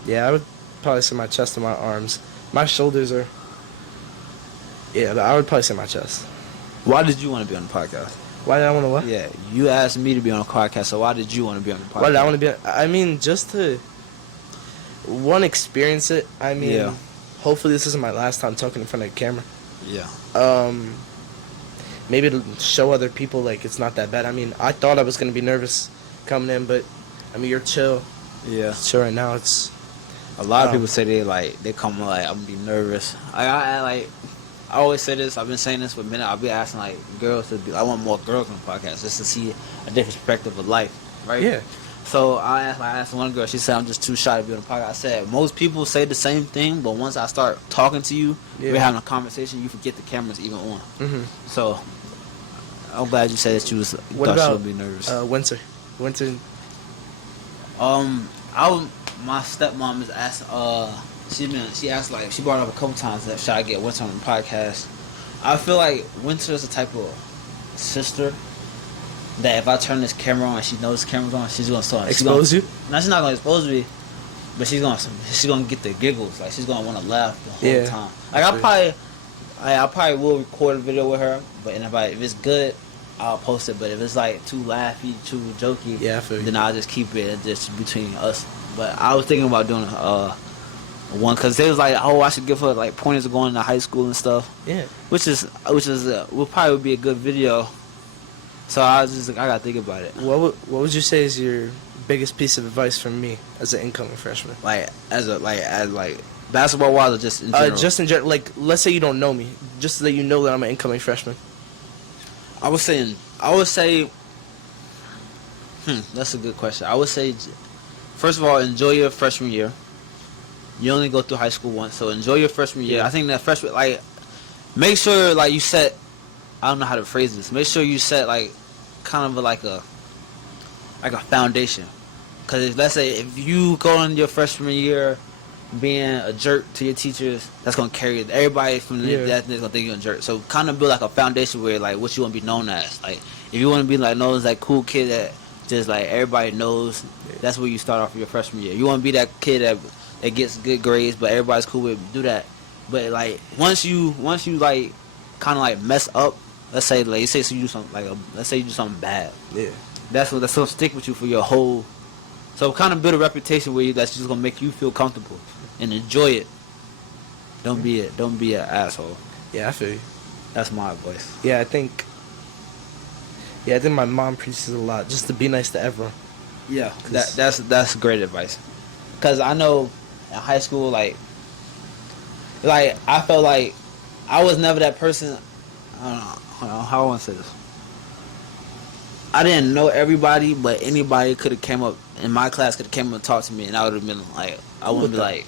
Yeah, I would probably say my chest and my arms. My shoulders are. Yeah, but I would probably say my chest. Why did you want to be on the podcast? Why did I want to what? Yeah, you asked me to be on a podcast, so why did you want to be on the podcast? Why did I want to be? I mean, just to experience it. I mean, Yeah. hopefully this isn't my last time talking in front of a camera. Yeah. Maybe to show other people like it's not that bad. I mean, I thought I was gonna be nervous coming in, but I mean, you're chill. Yeah. Chill right now. It's A lot of people say they come like I'm gonna be nervous. I always say this. I've been saying this for a minute. I'll be asking like girls to be. I want more girls on the podcast just to see a different perspective of life, right? Yeah. So I asked one girl. She said I'm just too shy to be on the podcast. I said most people say the same thing, but once I start talking to you, Yeah. we're having a conversation. You forget the camera's even on. Mhm. So I'm glad you said that you What thought about she would be nervous. winter? My stepmom is asked. She asked like she brought up a couple times that should I get Winter on the podcast. I feel like Winter is the type of sister that if I turn this camera on and she knows the camera's on, she's gonna start Expose you? No, she's not gonna expose me, but she's gonna get the giggles. Like she's gonna want to laugh the whole Yeah. time. Like I probably will record a video with her, but if it's good, I'll post it. But if it's like too laughy, too jokey, Yeah, I feel you. then I'll just keep it just between us. But I was thinking about doing one because they was like, oh, I should give her like pointers of going to high school and stuff. Yeah. Which will probably be a good video. So I gotta think about it. What would you say is your biggest piece of advice from me as an incoming freshman? Like as basketball wise or just in general? Just in general, like let's say you don't know me, just so that you know that I'm an incoming freshman. I would say That's a good question. I would say, first of all, enjoy your freshman year. You only go through high school once, so enjoy your freshman year. Yeah. I think that freshman, like, make sure like you set. I don't know how to phrase this. Make sure you set like kind of like a foundation. Because let's say if you go in your freshman year being a jerk to your teachers, that's gonna carry it. Everybody from that is gonna think you're a jerk. So kind of build like a foundation where like what you want to be known as. Like if you want to be like known as that cool kid that just like everybody knows, that's where you start off your freshman year. You want to be that kid that gets good grades, but everybody's cool with do that. But like once you like kind of like mess up, let's say you do something like let's say you do something bad. Yeah. That's gonna stick with you for your whole. So kind of build a reputation where that's just gonna make you feel comfortable and enjoy it. Don't be an asshole. Yeah, I feel you. That's my advice. Yeah, I think my mom preaches a lot, just to be nice to everyone. Yeah, that's great advice. Cause I know in high school, like I felt like I was never that person. I don't know. Hold on, how I want to say this. I didn't know everybody, but anybody could have came up in my class could have came up and talked to me, and I would have been like, I wouldn't be like,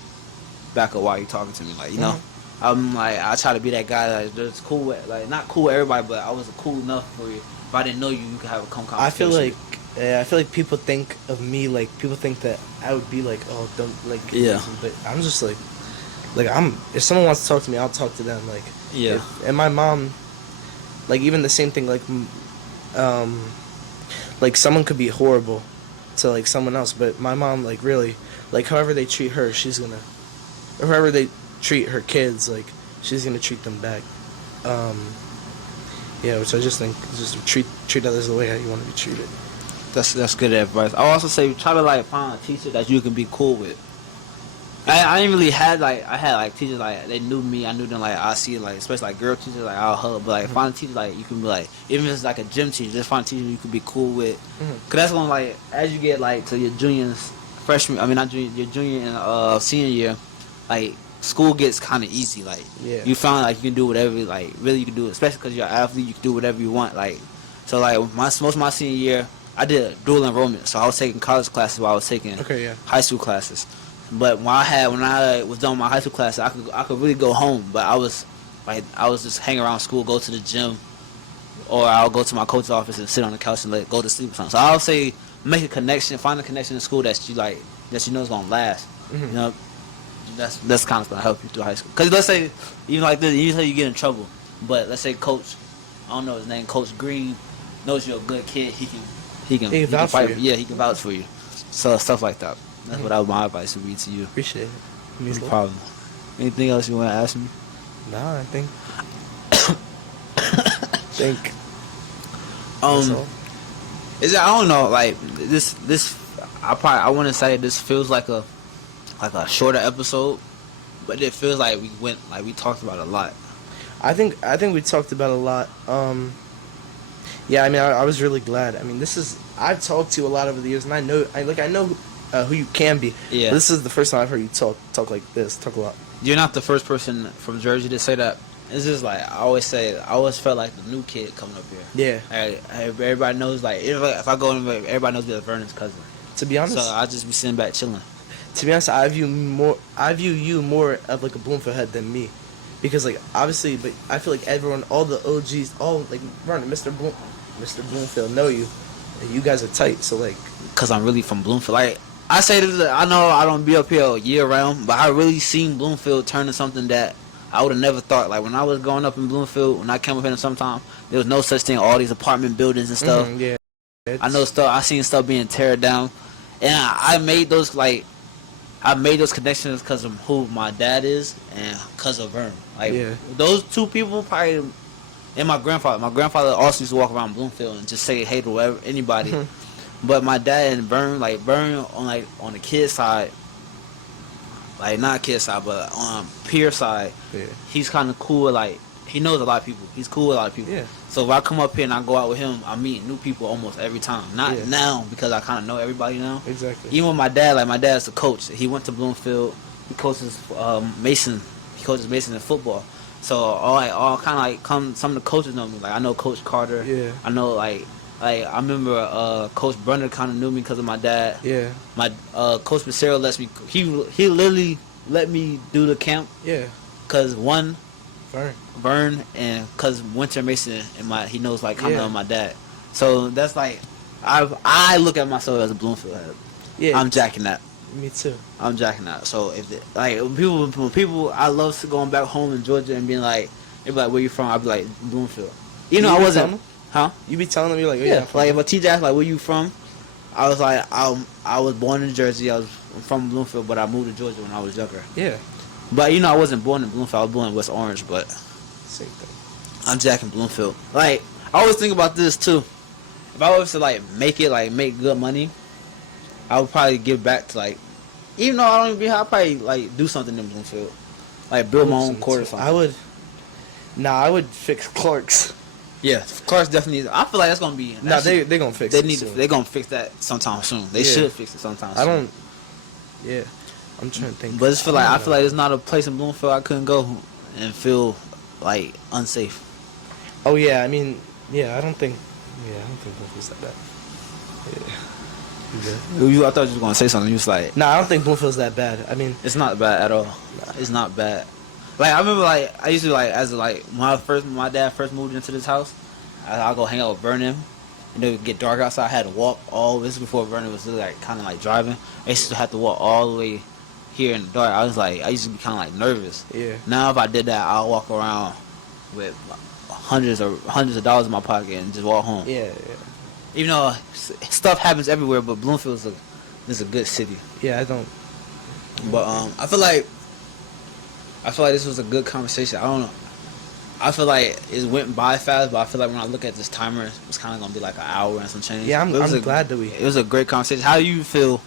back up, why you talking to me, like, you know. I'm like, I try to be that guy that's cool with, like, not cool with everybody, but I was cool enough for you. If I didn't know you, you could have a conversation. I feel like people think of me, like, people think that I would be like, oh, don't, like, yeah. But I'm just like if someone wants to talk to me, I'll talk to them, like, yeah. And my mom, like, even the same thing, like, someone could be horrible to, like, someone else, but my mom, like, really, like, however they treat her, she's gonna, or however they treat her kids, like, she's gonna treat them back. Yeah, which I just think, just treat others the way how you want to be treated. That's good advice. I also say try to like find a teacher that you can be cool with. I didn't really had like teachers like they knew me. I knew them like I see like especially like girl teachers like I'll hug. But like find a teacher like you can be like even if it's like a gym teacher, just find a teacher you can be cool with. Cause that's when like as you get like to your juniors, freshman. I mean not junior, your junior and senior year, like school gets kind of easy. Like you found like you can do whatever. Like really you can do it, especially because you're an athlete. You can do whatever you want. Like so like most of my senior year. I did dual enrollment, so I was taking college classes while I was taking high school classes. But when I was done with my high school class, I could really go home. But I was just hang around school, go to the gym, or I'll go to my coach's office and sit on the couch and go to sleep or something. So I'll say make a connection, find a connection in school that you know is gonna last. You know, that's kind of gonna help you through high school. Cause let's say even like this, you say you get in trouble, but let's say Coach, I don't know his name, Coach Green knows you're a good kid. He can vouch fight for you. Yeah, he can vouch for you. So stuff like that. That's what my advice would be to you. Appreciate it. No problem. Anything else you want to ask me? No, I think. Is it? I don't know. Like this. I want to say this feels like a shorter episode, but it feels like we talked about a lot. I think we talked about a lot. Yeah, I mean, I was really glad. I mean, I've talked to you a lot over the years, and I know who you can be. Yeah. But this is the first time I've heard you talk like this, talk a lot. You're not the first person from Jersey to say that. It's just like I always felt like the new kid coming up here. Yeah. Everybody knows like if I go in, everybody knows me as Vernon's cousin. To be honest, so I just be sitting back chilling. To be honest, I view you more of like a Bloomfield head than me, because like obviously, but I feel like everyone, all the OGs, all like Vernon, Mr. Bloomfield know you. And you guys are tight, so like. Cause I'm really from Bloomfield. Like I say this, I know I don't be up here year round, but I really seen Bloomfield turn to something that I would have never thought. Like when I was growing up in Bloomfield, when I came up here sometime, there was no such thing. All these apartment buildings and stuff. Yeah. I know stuff. I seen stuff being teared down, and I made those connections because of who my dad is and because of Vern. Like those two people probably. And my grandfather. My grandfather also used to walk around Bloomfield and just say hey to anybody. But my dad and Vern on the kid side, like not kid side, but on peer side, he's kind of cool. Like he knows a lot of people. He's cool with a lot of people. Yeah. So if I come up here and I go out with him, I meet new people almost every time. Not now because I kind of know everybody now. Exactly. Even with my dad, like my dad's the coach. He went to Bloomfield. He coaches Mason. He coaches Mason in football. So all kind of like some of the coaches know me. Like I know Coach Carter. Yeah. I know like Like I remember Coach Brunner kind of knew me because of my dad. Yeah. My Coach Becerra lets me. He literally let me do the camp. Yeah. Cause one, Vern. and cause Winter Mason and he knows like kind of Yeah. my dad. So that's like I look at myself as a Bloomfield head. Yeah. I'm jacking that. Me too. I'm jacking that. So if when people, I love going back home in Georgia and being like, they be like, where you from? I'd be like Bloomfield. You know, I wasn't. Huh? You be telling them, you're like, oh, yeah. Like if a teacher asked like, where you from? I was like, I was born in Jersey. I was from Bloomfield, but I moved to Georgia when I was younger. Yeah. But you know, I wasn't born in Bloomfield. I was born in West Orange. But same thing. I'm jacking Bloomfield. Like I always think about this too. If I was to like make good money, I would probably give back to like, even though I don't even be, I'd probably like do something in Bloomfield, like build my own court or something. I would fix Clark's. Yeah, Clark's definitely. I feel like that's gonna be. They gonna fix it. They're gonna fix that sometime soon. They should fix it sometime soon. Yeah, I'm trying to think. But I feel like there's not a place in Bloomfield I couldn't go and feel like unsafe. Oh yeah, I mean, I don't think Bloomfield's that bad. Yeah. I thought you were gonna say something. You was like, I don't think Bloomfield's that bad. I mean, it's not bad at all. It's not bad. Like I remember, like I used to when my dad first moved into this house, I'll go hang out with Vernon, and it would get dark outside. I had to walk all this before Vernon was like kind of like driving. I used to have to walk all the way here in the dark. I used to be kind of like nervous. Yeah. Now if I did that, I'll walk around with hundreds of dollars in my pocket and just walk home. Yeah. Even though stuff happens everywhere, but Bloomfield is a good city. Yeah, I don't. But I feel like this was a good conversation. I don't know. I feel like it went by fast, but I feel like when I look at this timer, it's kind of gonna be like an hour and some change. Yeah, I'm glad that it was a great conversation. How do you feel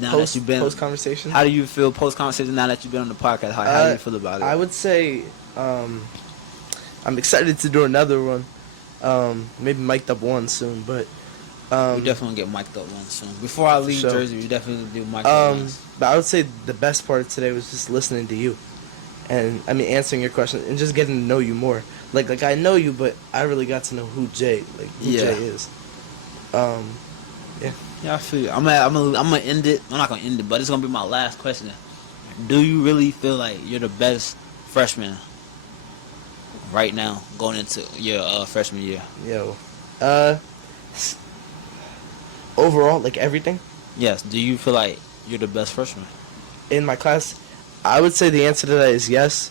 now that you've been post conversation? How do you feel post conversation now that you've been on the podcast? How do you feel about it? I would say I'm excited to do another one. Maybe mic'd up one soon, but we definitely get mic'd up one soon. Before I leave Jersey, we definitely do mic'd up ones. But I would say the best part of today was just listening to you. And I mean, answering your question and just getting to know you more. Like I know you, but I really got to know who Jay is. Yeah. Yeah, I feel you. I'm gonna end it. I'm not gonna end it, but it's gonna be my last question. Do you really feel like you're the best freshman right now going into your freshman year? Yo, overall, like everything. Yes. Do you feel like you're the best freshman in my class? I would say the answer to that is yes.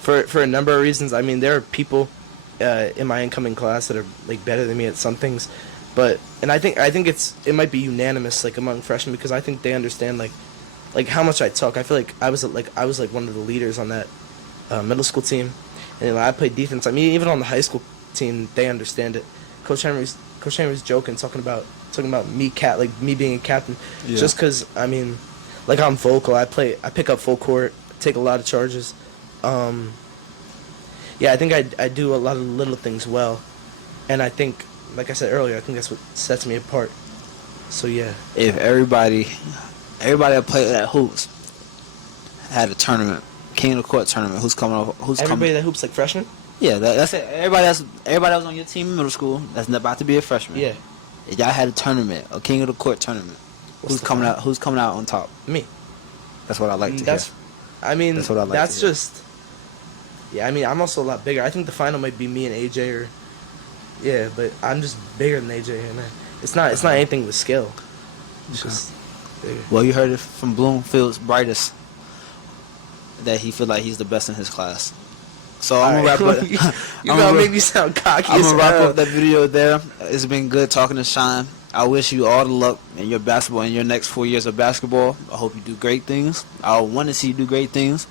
For a number of reasons. I mean, there are people in my incoming class that are like better than me at some things, and I think it might be unanimous like among freshmen because I think they understand like how much I talk. I feel like I was one of the leaders on that middle school team, and I played defense. I mean, even on the high school team, they understand it. Coach Henry's joking, talking about me being a captain, just because I mean. Like I'm vocal. I pick up full court, take a lot of charges. I think I do a lot of little things well, and I think, like I said earlier, I think that's what sets me apart. So yeah. If everybody that played at hoops had a tournament, King of the Court tournament, Everybody that hoops like freshman? Yeah, that's it. Everybody that was on your team in middle school that's about to be a freshman. Yeah. If y'all had a tournament, a King of the Court tournament. Who's coming out on top? Me. That's what I like to hear. I mean, that's what I like that's to hear. Just. Yeah, I mean, I'm also a lot bigger. I think the final might be me and AJ, but I'm just bigger than AJ, and it's not anything with skill. It's just bigger. Well, you heard it from Bloomfield's brightest that he feel like he's the best in his class. So I'm gonna wrap up. You're gonna make me sound cocky. I'm gonna wrap up that video there. It's been good talking to Sean. I wish you all the luck in your next 4 years of basketball. I hope you do great things. I want to see you do great things.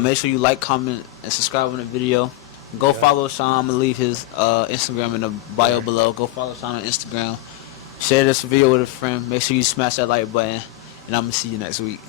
Make sure you like, comment, and subscribe on the video. Go follow Sean. I'm going to leave his Instagram in the bio below. Go follow Sean on Instagram. Share this video with a friend. Make sure you smash that like button. And I'm going to see you next week.